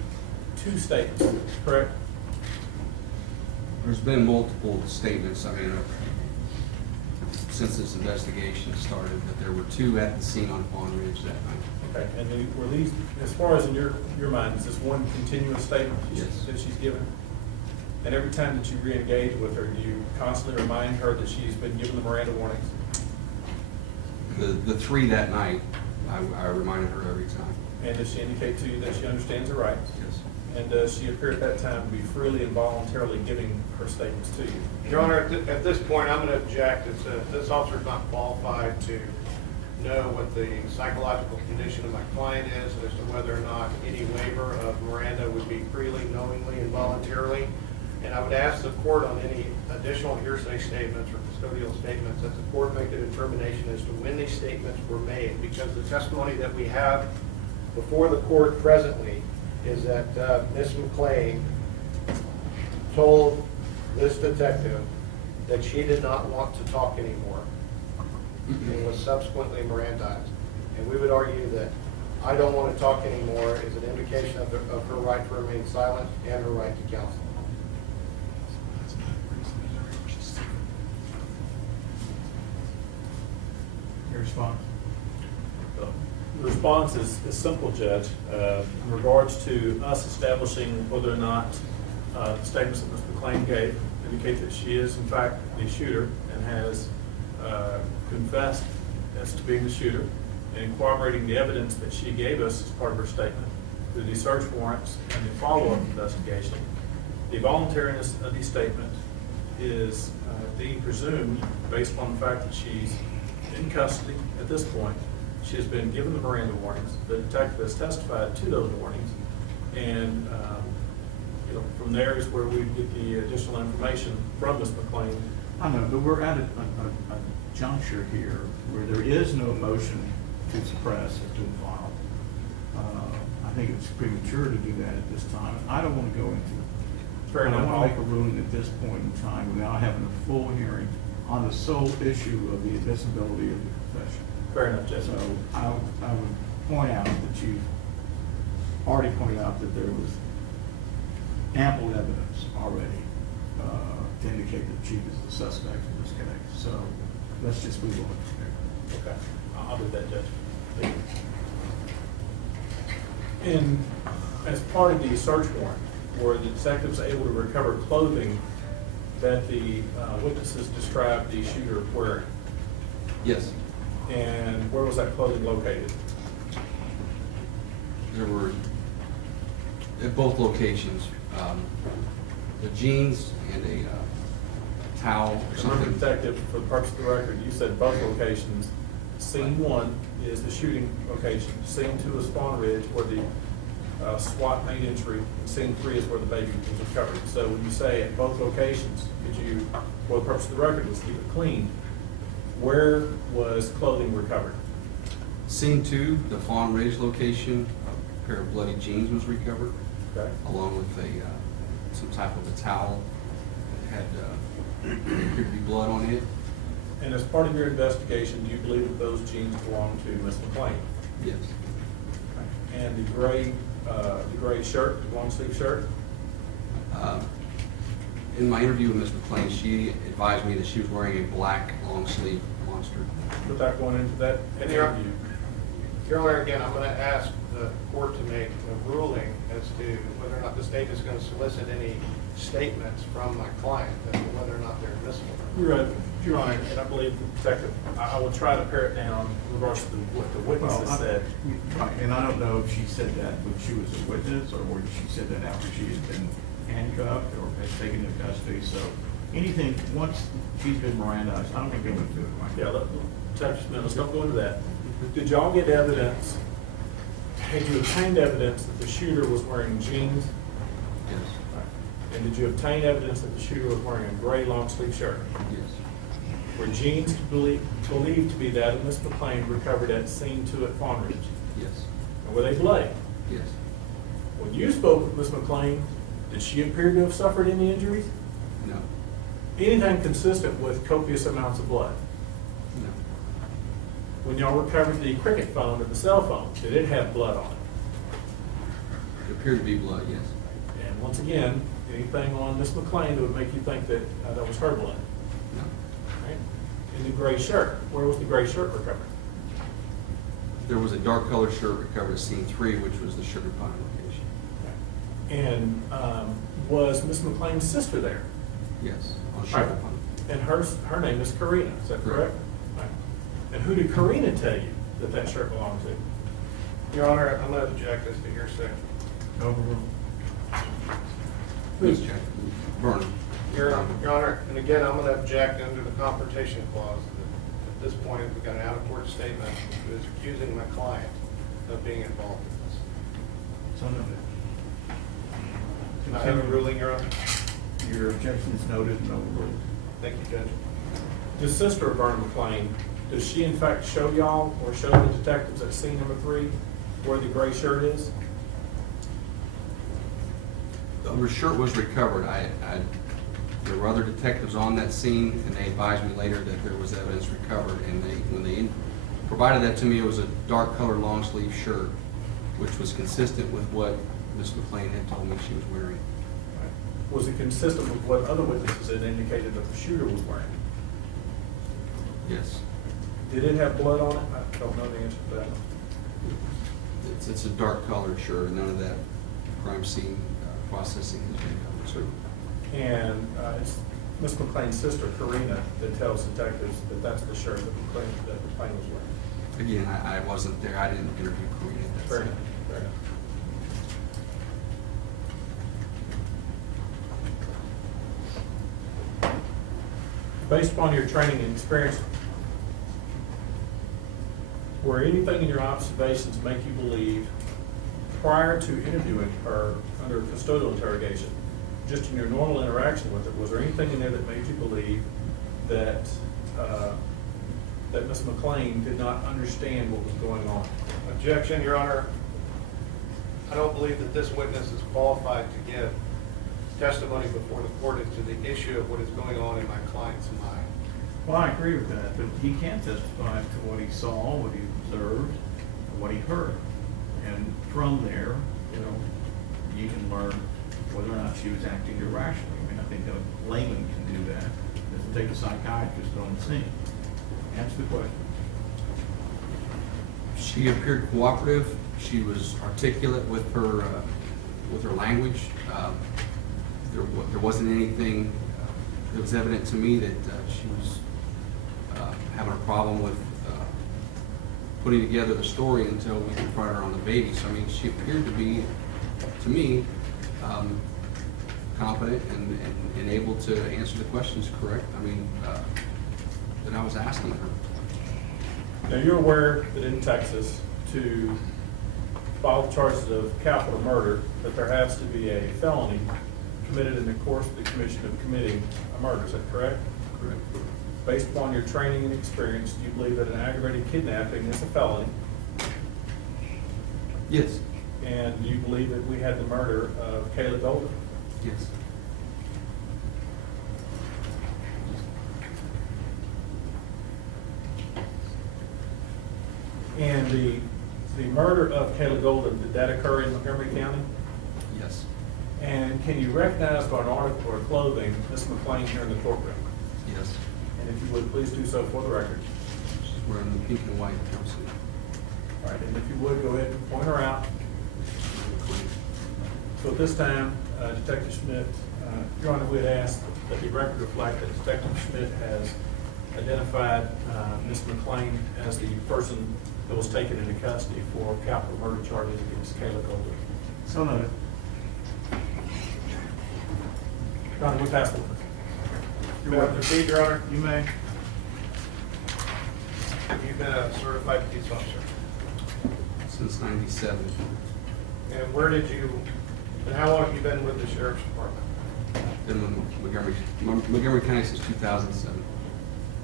2 statements, correct? There's been multiple statements, I mean, since this investigation started, but there were 2 at the scene on Fawn Ridge that night. Okay, and were these, as far as in your mind, is this one continuous statement Yes. that she's given? And every time that you re-engage with her, do you constantly remind her that she's been given the Miranda warnings? The 3 that night, I reminded her every time. And does she indicate to you that she understands her rights? Yes. And does she appear at that time to be freely and voluntarily giving her statements to you? Your Honor, at this point, I'm going to object. This officer is not qualified to know what the psychological condition of my client is as to whether or not any waiver of Miranda would be freely, knowingly, and voluntarily. And I would ask the court on any additional hearsay statements or custodial statements that the court make a determination as to when these statements were made, because the testimony that we have before the court presently is that Ms. McClain told this detective that she did not want to talk anymore and was subsequently Mirandized. And we would argue that I don't want to talk anymore is an indication of her right to remain silent and her right to counsel. Your response? The response is simple, Judge. In regards to us establishing whether or not the statements that Ms. McClain gave indicate that she is in fact the shooter and has confessed as to being the shooter, and corroborating the evidence that she gave us as part of her statement through the search warrants and the follow-up investigation, the voluntariness of the statement is being presumed based upon the fact that she's in custody at this point. She has been given the Miranda warnings. The detective has testified to those warnings, and from there is where we get the additional information from Ms. McClain. I know, but we're at a juncture here where there is no motion to suppress or to file. I think it's premature to do that at this time. I don't want to go into it. Fair enough. I want to make a ruling at this point in time without having a full hearing on the sole issue of the admissibility of the confession. Fair enough, Judge. So I would point out that you already pointed out that there was ample evidence already to indicate that she was the suspect in this case. So let's just move on. Okay, I'll do that, Judge. And as part of the search warrant, were the detectives able to recover clothing that the witnesses described the shooter wearing? Yes, And where was that clothing located? there were, at both locations, the jeans and a towel or Remember, something. Detective, for the purpose of the record, you said both locations. Scene 1 is the shooting location. Scene 2 is Fawn Ridge, where the SWAT made entry. And Scene 3 is where the baby was recovered. So when you say at both locations, could you, for the purpose of the record, let's keep it clean, where was clothing recovered? Scene 2, the Fawn Ridge location, a pair of bloody jeans was recovered, Okay. along with some type of a towel that had appeared to be blood on it. And as part of your investigation, do you believe that those jeans belong to Ms. McClain? Yes. And the gray shirt, the long sleeve shirt? In my interview with Ms. McClain, she advised me that she was wearing a black long sleeve monster. Without going into that And Your- interview. Your Honor, again, I'm going to ask the court to make a ruling as to whether or not the state is going to solicit any statements from my client as to whether or not they're admissible. You're right, Your Honor, and I believe the detective, I will try to pare it down in regards to what the witnesses said. Right, and I don't know if she said that when she was a witness, or whether she said that after she had been handcuffed or had taken into custody, so anything, once she's been Mirandized, I don't think they would do it right. Yeah, Detective Smith, let's not go into that. Did y'all get evidence, had you obtained evidence that the shooter was wearing jeans? Yes. And did you obtain evidence that the shooter was wearing a gray long sleeve shirt? Yes. Were jeans believed to be that of Ms. McClain recovered at Scene 2 at Fawn Ridge? Yes. And were they bloody? Yes. When you spoke with Ms. McClain, did she appear to have suffered any injuries? No. Anything consistent with copious amounts of blood? No. When y'all recovered the cricket phone or the cell phone, did it have blood on it? It appeared to be blood, yes. And once again, anything on Ms. McClain that would make you think that that was her blood? No. Right? And the gray shirt, where was the gray shirt recovered? There was a dark colored shirt recovered at Scene 3, which was the Sugar Pine location. And was Ms. McClain's sister there? Yes, on Sugar Right. Pine. And her name is Karina, is that correct? Correct. Right. And who did Karina tell you that that shirt belonged to? Your Honor, I'm going to object as to hearsay. Overruled. Please check. Vernon. Your Honor, and again, I'm going to object under the confrontation clause. That at this point, we've got an out-of-court statement that is accusing my client of being involved in this. So noted. Can I have a ruling, Your Honor? Your objection is noted and overruled. Thank you, Judge. The sister of Vernon McClain, does she in fact show y'all or show the detectives at scene number 3 where the gray shirt is? The shirt was recovered. There were other detectives on that scene, and they advised me later that there was evidence recovered. And when they provided that to me, it was a dark colored long sleeve shirt, which was consistent with what Ms. McClain had told me she was wearing. Was it consistent with what other witnesses had indicated that the shooter was wearing? Yes. Did it have blood on it? I don't know the answer to that. It's a dark colored shirt. None of that crime scene processing has been covered. So And it's Ms. McClain's sister, Karina, that tells detectives that that's the shirt that McClain was wearing. again, I wasn't there. I didn't interview Karina at that Fair scene. enough, fair enough. Based upon your training and experience, were anything in your observations make you believe, prior to interviewing her under custodial interrogation, just in your normal interaction with her, was there anything in there that made you believe that that Ms. McClain did not understand what was going on? Objection, Your Honor. I don't believe that this witness is qualified to give testimony before the court as to the issue of what is going on in my client's mind. Well, I agree with that, but he can't testify to what he saw, what he observed, and what he heard. And from there, you can learn whether or not she was acting irrationally. I mean, I think a layman can do that. It doesn't take a psychiatrist on the scene. Answer the question. She appeared cooperative. She was articulate with her language. There wasn't anything that was evident to me that she was having a problem with putting together the story until we confronted her on the baby. So I mean, she appeared to be, to me, competent and able to answer the questions correct. I mean, that I was asking her. Now, you're aware that in Texas, to file charges of capital murder, that there has to be a felony committed in the course of the commission of committing a murder. Is that correct? Correct. Based upon your training and experience, do you believe that an aggravated kidnapping is a felony? Yes. And do you believe that we had the murder of Kayla Golden? Yes. And the murder of Kayla Golden, did that occur in Montgomery County? Yes. And can you recognize by an article or clothing Ms. McClain here in the courtroom? Yes. And if you would, please do so for the record. She's wearing the pink and white jumpsuit. All right, and if you would, go ahead and point her out. So at this time, Detective Schmidt, Your Honor, we had asked that the record reflect that Detective Schmidt has identified Ms. McClain as the person that was taken into custody for capital murder charges against Kayla Golden. So noted. Your Honor, we pass the word. May I proceed, Your Honor? You may. You've been a certified police officer. Since '97. And where did you, and how long have you been with the Sheriff's Department? Been with Montgomery County since 2007.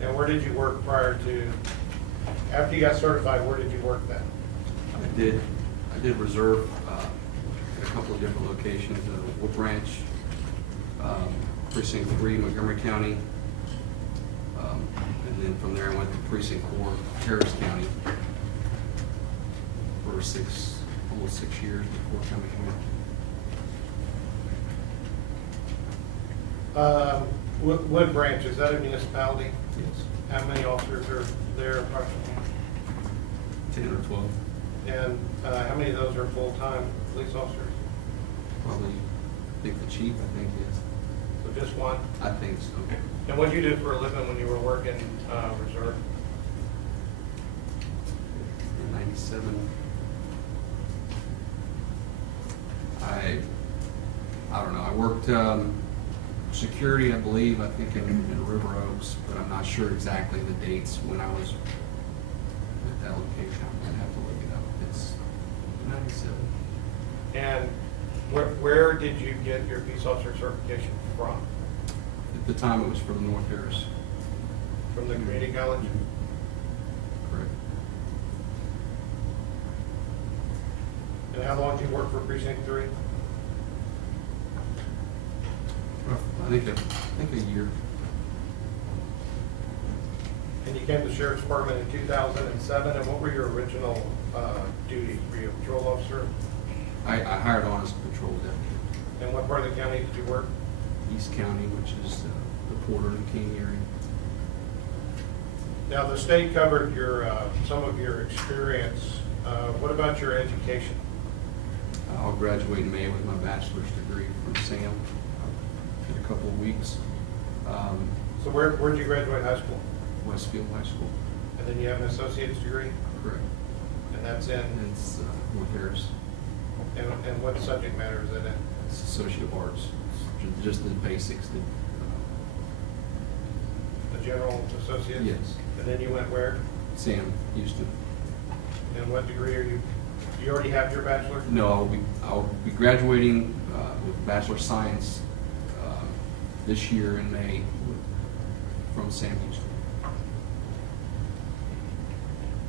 And where did you work prior to, after you got certified, where did you work then? I did reserve at a couple of different locations, Wood Branch, Precinct 3, Montgomery County, and then from there I went to Precinct 4, Harris County, for almost 6 years before coming here. Wood Branch, is that a municipality? Yes. How many officers are there approximately? 10 or 12. And how many of those are full-time police officers? Probably, I think the chief, I think, is. So just one? I think so. And what did you do for a living when you were working reserve? In '97. I don't know. I worked security, I believe, I think in River Oaks, but I'm not sure exactly the dates when I was at that location. I'm gonna have to look it up. It's '97. And where did you get your peace officer certification from? At the time, it was from North Harris. From the community college? Correct. And how long did you work for Precinct 3? I think a year. And you came to the Sheriff's Department in 2007, and what were your original duties? Were you a patrol officer? I hired on as a patrol deputy. And what part of the county did you work? East County, which is the Porter and King area. Now, the state covered your some of your experience. What about your education? I'll graduate in May with my bachelor's degree from SAM in a couple of weeks. So where did you graduate high school? Westfield High School. And then you have an associate's degree? Correct. And that's in? It's North Harris. And what subject matter is it in? It's Associate of Arts. Just the basics. A general associate? Yes. And then you went where? SAM, Houston. And what degree are you? Do you already have your bachelor? No, I'll be graduating with Bachelor of Science this year in May from SAM Houston.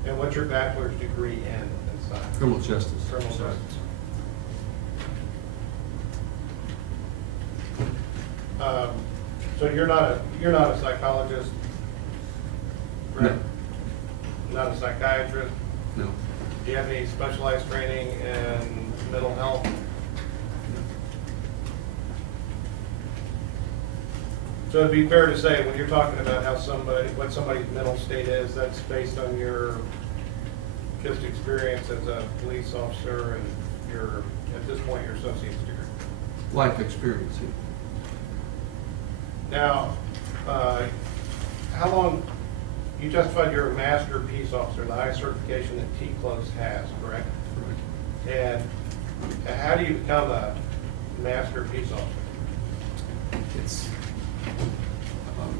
And what's your bachelor's degree in science? Criminal Justice. Criminal justice. So you're not a psychologist? No. Right? Not a psychiatrist? No. Do you have any specialized training in mental health? So it'd be fair to say, when you're talking about how what somebody's mental state is, that's based on your just experience as a police officer and at this point, your associate's degree. Life experience. Now, how long, you justified you're a master peace officer, the highest certification that T-Close has, correct? Correct. And how do you become a master peace officer? It's,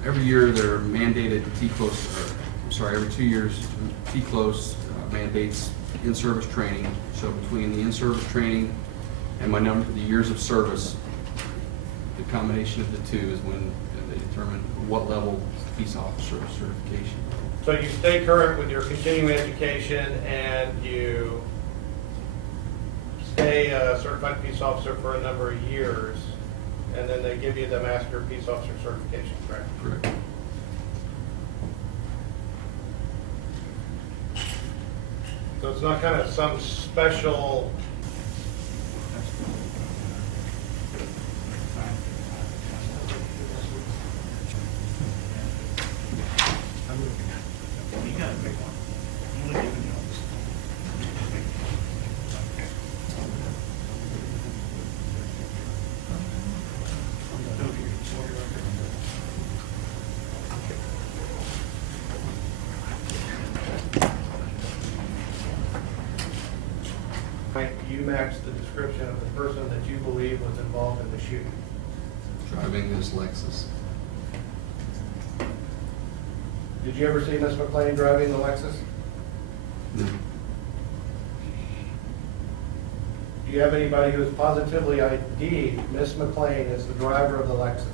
every year they're mandated every 2 years, T-Close mandates in-service training. So between the in-service training and the years of service, the combination of the two is when they determine what level peace officer certification. So you stay current with your continuing education and you stay a certified peace officer for a number of years, and then they give you the master peace officer certification, correct? Correct. So it's not kind of some special, You got a big one. I'm gonna give you all this. you match the description of the person that you believe was involved in the shooting. Driving this Lexus. Did you ever see Miss McLean driving the Lexus? No. Do you have anybody who has positively ID'd Miss McLean as the driver of the Lexus?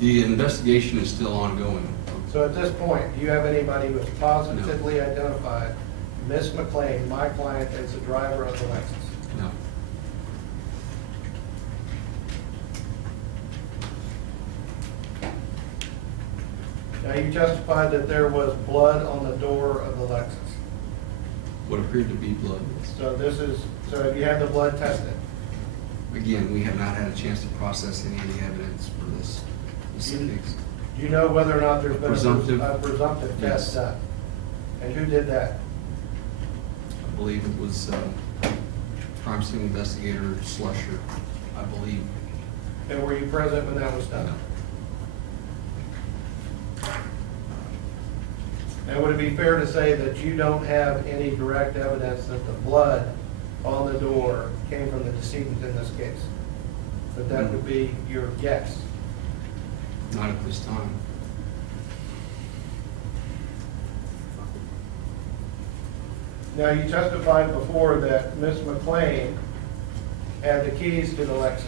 The investigation is still ongoing. So at this point, do you have anybody who has positively identified Miss McLean, my client, as the driver of the Lexus? No. Now, you testified that there was blood on the door of the Lexus. What appeared to be blood. So have you had the blood tested? Again, we have not had a chance to process any of the evidence for this case. Do you know whether or not there's been Presumptive. a presumptive test Yes. done? And who did that? I believe it was crime scene investigator Slusher, I believe. And were you present when that was done? No. And would it be fair to say that you don't have any direct evidence that the blood on the door came from the decedent in this case? But that would be your guess? Not at this time. Now, you testified before that Miss McLean had the keys to the Lexus.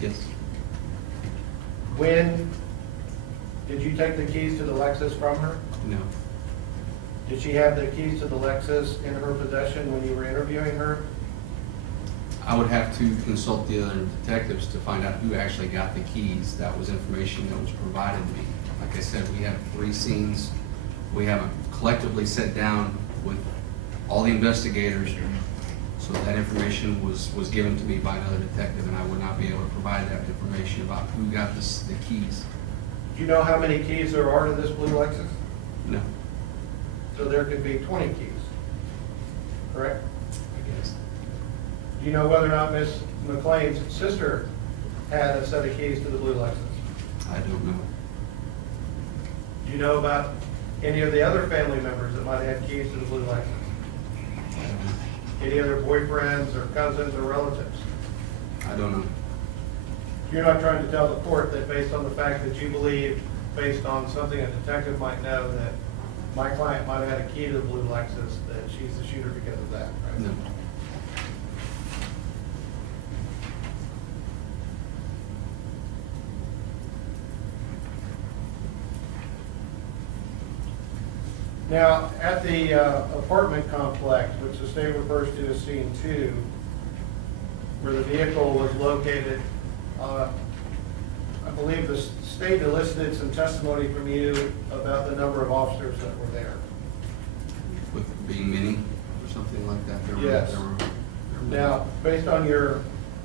Yes. When did you take the keys to the Lexus from her? No. Did she have the keys to the Lexus in her possession when you were interviewing her? I would have to consult the other detectives to find out who actually got the keys. That was information that was provided to me. Like I said, we have 3 scenes. We haven't collectively sat down with all the investigators. So that information was given to me by another detective, and I would not be able to provide that information about who got the keys. Do you know how many keys there are to this blue Lexus? No, So there could be 20 keys, correct? I guess. Do you know whether or not Miss McLean's sister had a set of keys to the blue Lexus? I don't know. Do you know about any of the other family members that might have had keys to the blue Lexus? I don't know. Any other boyfriends or cousins or relatives? I don't know. You're not trying to tell the court that based on the fact that you believe, based on something a detective might know, that my client might have had a key to the blue Lexus, that she's the shooter because of that, right? No. Now, at the apartment complex, which the state refers to as scene 2, where the vehicle was located, I believe the state elicited some testimony from you about the number of officers that were there. With being many? or something like that. Yes. Now, based on your,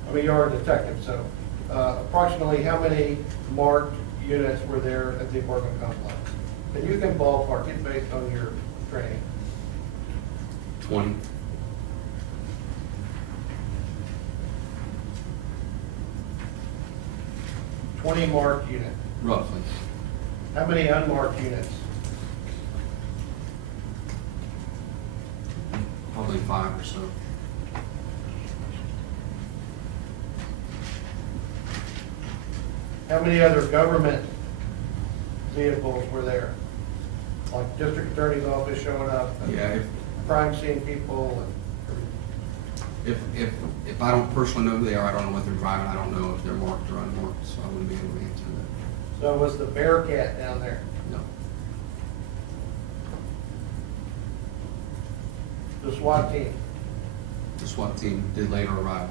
I mean, you're a detective, so approximately how many marked units were there at the apartment complex? And you can ballpark it based on your training. 20. Twenty marked units. Roughly. How many unmarked units? Probably 5 or so. How many other government vehicles were there? Like district attorney's office showing up? and Yeah, Crime scene people and if I don't personally know who they are, I don't know what they're driving, I don't know if they're marked or unmarked, so I wouldn't be able to answer that. so was the Bearcat down there? No. The SWAT team? The SWAT team did later arrive.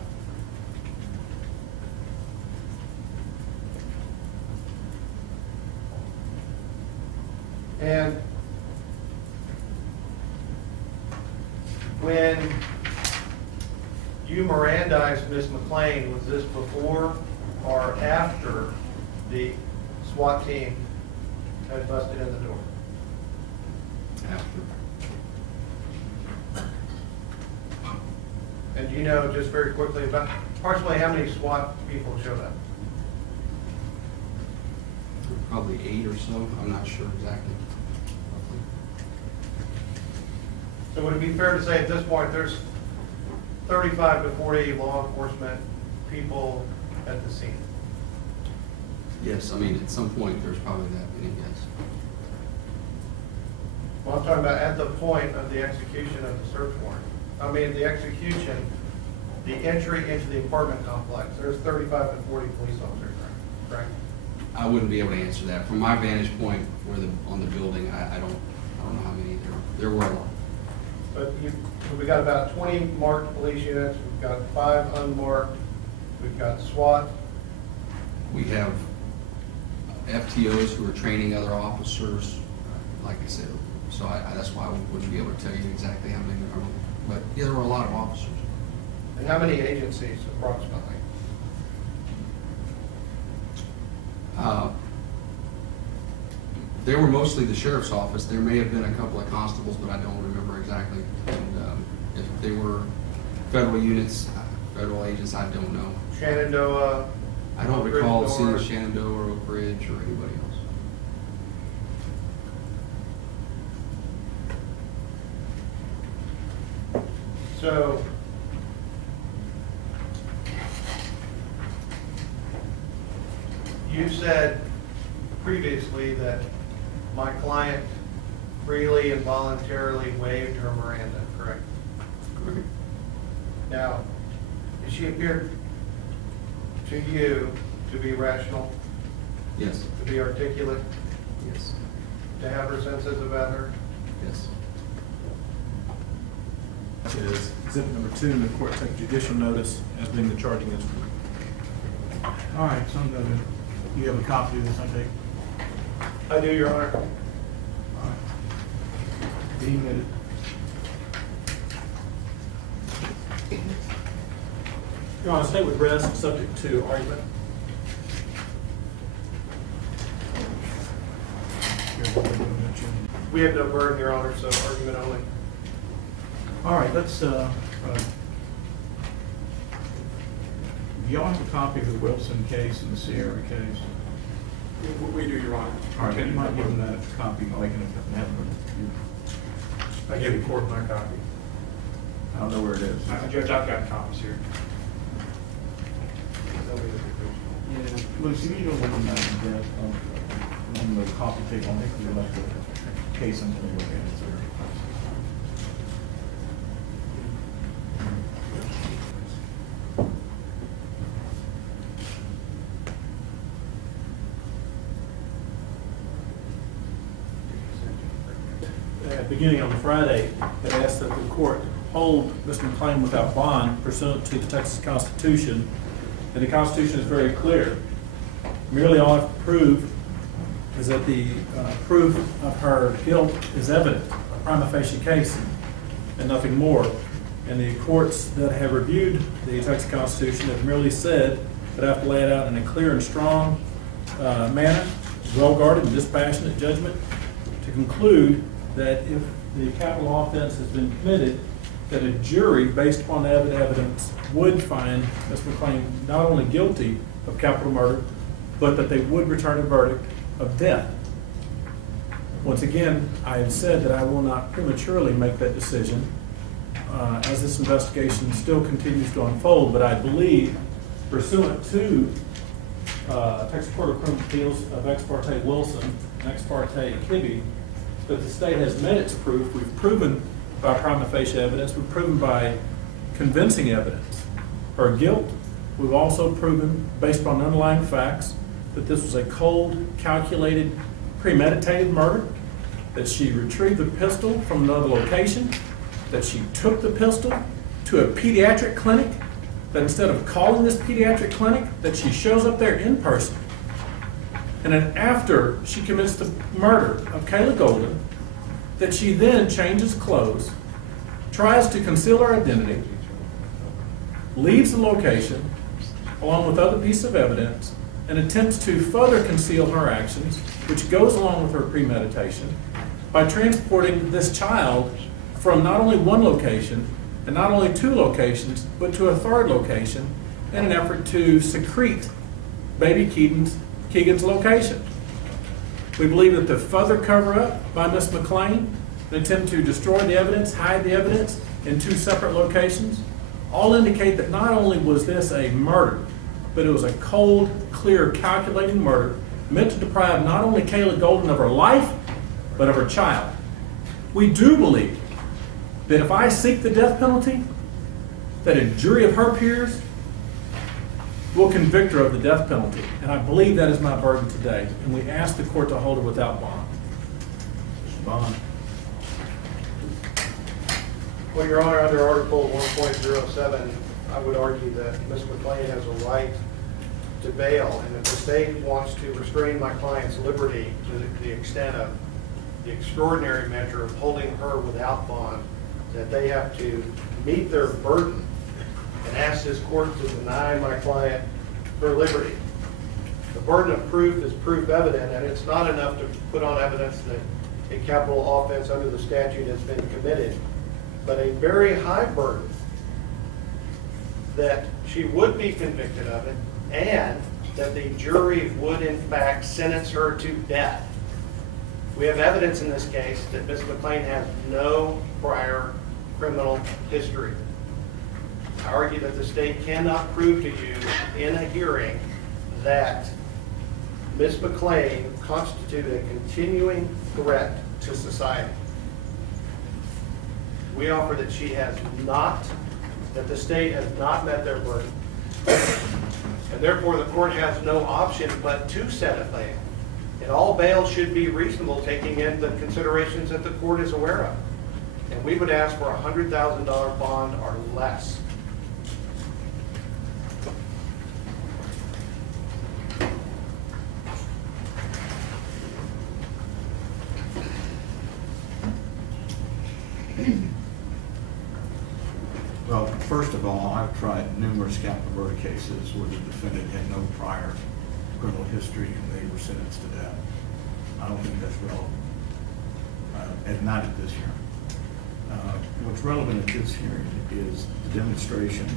And when you Mirandized Miss McLean, was this before or after the SWAT team had busted in the door? After. And do you know, just very quickly, about approximately how many SWAT people showed up? Probably 8 or so, I'm not sure exactly. Roughly. So would it be fair to say at this point, there's 35 to 40 law enforcement people at the scene? Yes, I mean, at some point, there's probably that many, yes. Well, I'm talking about at the point of the execution of the search warrant. I mean, the execution, the entry into the apartment complex, there's 35 to 40 police officers, right? I wouldn't be able to answer that. From my vantage point on the building, I don't know how many there were a lot. But we got about 20 marked police units, we've got 5 unmarked, we've got SWAT. We have FTOs who are training other officers, like I said, so that's why we wouldn't be able to tell you exactly how many there are. But yeah, there were a lot of officers. And how many agencies approximately? They were mostly the sheriff's office. There may have been a couple of constables, but I don't remember exactly. And if they were federal units, federal agents, I don't know. Shenandoah? I don't Oak Ridge recall seeing North? Shenandoah or Oak Ridge or anybody else. So, you said previously that my client freely and voluntarily waived her Miranda, correct? Correct. Now, did she appear to you to be rational, Yes. to be articulate, Yes. to have her senses about her? Yes. Is exhibit number 2, the court take judicial notice as being the charging instrument. All right, so I'm gonna, you have a copy of this, I take? I do, Your Honor. All right. Being that Your Honor, state would rest subject to argument. We have no burden, Your Honor, so argument only. all right, let's, y'all have a copy of the Wilson case and the Sierra case? We do, Your Honor. All right, you might give them that copy, I can have them. I gave the court my copy. I don't know where it is. Judge, I've got copies here. Yeah, Lucy, you don't want that, on the coffee table, I think we left the case until we look at it, sir. Beginning on Friday, it asked that the court hold Mr. McLean without bond pursuant to the Texas Constitution. And the Constitution is very clear. Merely all I have to prove is that the proof of her guilt is evident, a prima facie case. and nothing more. And the courts that have reviewed the Texas Constitution have merely said that I have to lay it out in a clear and strong manner, well-guarded and dispassionate judgment, to conclude that if the capital offense has been committed, that a jury, based upon the evidence, would find Ms. McClain not only guilty of capital murder, but that they would return a verdict of death. Once again, I have said that I will not prematurely make that decision as this investigation still continues to unfold, but I believe, pursuant to Texas Court of Criminal Appeals of Ex parte Wilson and Ex parte Kibbe, that the state has met its proof. We've proven by prima facie evidence, we've proven by convincing evidence her guilt. We've also proven, based upon underlying facts, that this was a cold, calculated, premeditated murder, that she retrieved the pistol from another location, that she took the pistol to a pediatric clinic, that instead of calling this pediatric clinic, that she shows up there in person. And then after she commits the murder of Kayla Golden, that she then changes clothes, tries to conceal her identity, leaves the location, along with other pieces of evidence, and attempts to further conceal her actions, which goes along with her premeditation, by transporting this child from not only one location, and not only two locations, but to a third location in an effort to secrete baby Keegan's location. We believe that the further cover-up by Ms. McClain, an attempt to destroy the evidence, hide the evidence in two separate locations, all indicate that not only was this a murder, but it was a cold, clear, calculating murder meant to deprive not only Kayla Golden of her life, but of her child. We do believe that if I seek the death penalty, that a jury of her peers will convict her of the death penalty. And I believe that is my burden today. And we ask the court to hold her without bond. Bond. Well, Your Honor, under Article 1.07, I would argue that Ms. McClain has a right to bail, and if the state wants to restrain my client's liberty to the extent of the extraordinary measure of holding her without bond, that they have to meet their burden and ask this court to deny my client her liberty. The burden of proof is proof evident, and it's not enough to put on evidence that a capital offense under the statute has been committed, but a very high burden that she would be convicted of it, and that the jury would in fact sentence her to death. We have evidence in this case that Ms. McClain has no prior criminal history. I argue that the state cannot prove to you in a hearing that Ms. McClain constituted a continuing threat to society. We offer that she has not, that the state has not met their burden, and therefore the court has no option but to set a bail. And all bail should be reasonable, taking in the considerations that the court is aware of. And we would ask for a $100,000 bond or less. Well, first of all, I've tried numerous capital murder cases where the defendant had no prior criminal history and they were sentenced to death. I don't think that's relevant, and not at this hearing. What's relevant at this hearing is the demonstration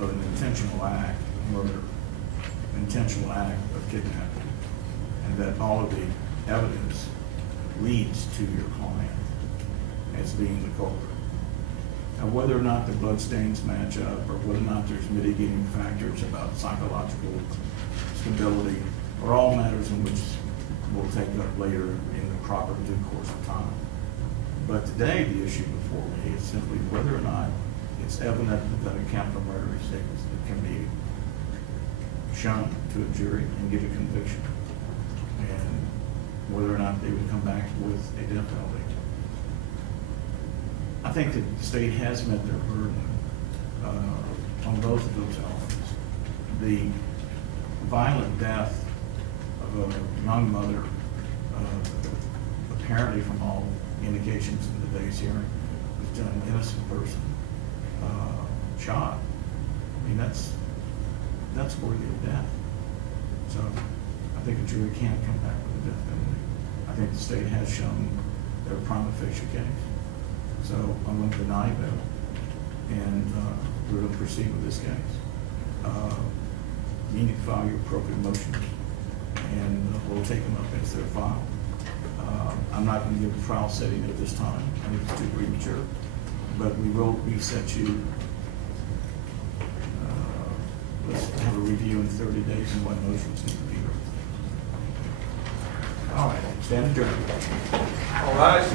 of an intentional act of murder, an intentional act of kidnapping, and that all of the evidence leads to your client as being the culprit. Now, whether or not the bloodstains match up, or whether or not there's mitigating factors about psychological stability, are all matters in which we'll take up later in the proper due course of time. But today, the issue before me is simply whether or not it's evident that a capital murder is can be shown to a jury and give a conviction, and whether or not they would come back with a death penalty. I think that the state has met their burden on both of those elements. The violent death of a young mother, apparently from all indications in today's hearing, was done, innocent person, shot. I mean, that's worthy of death. So I think a jury can come back with a death penalty. I think the state has shown their prima facie case. So I'm going to deny bail, and we're going to proceed with this case. You need to file your appropriate motions, and we'll take them up as they're filed. I'm not going to give a trial setting at this time. I think it's too premature. But we will reset you. Let's have a review in 30 days and what motions need to be heard. All right, stand adjourned. All rise.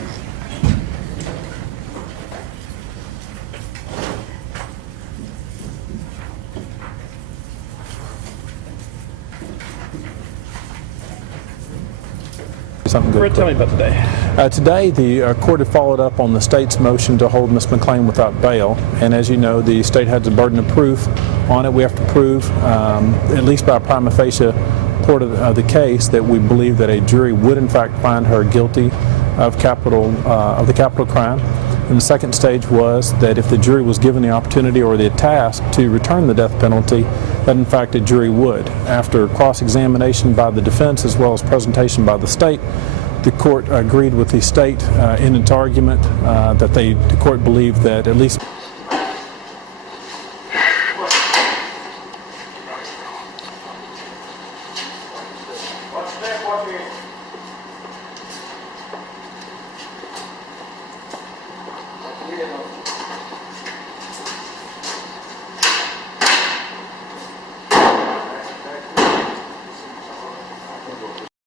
Something good. Brett, tell me about today. Today, the court had followed up on the state's motion to hold Ms. McClain without bail, and as you know, the state has a burden of proof on it. We have to prove, at least by a prima facie part of the case, that we believe that a jury would in fact find her guilty of the capital crime. And the second stage was that if the jury was given the opportunity or the task to return the death penalty, that in fact a jury would. After cross-examination by the defense as well as presentation by the state, the court agreed with the state in its argument that the court believed that at least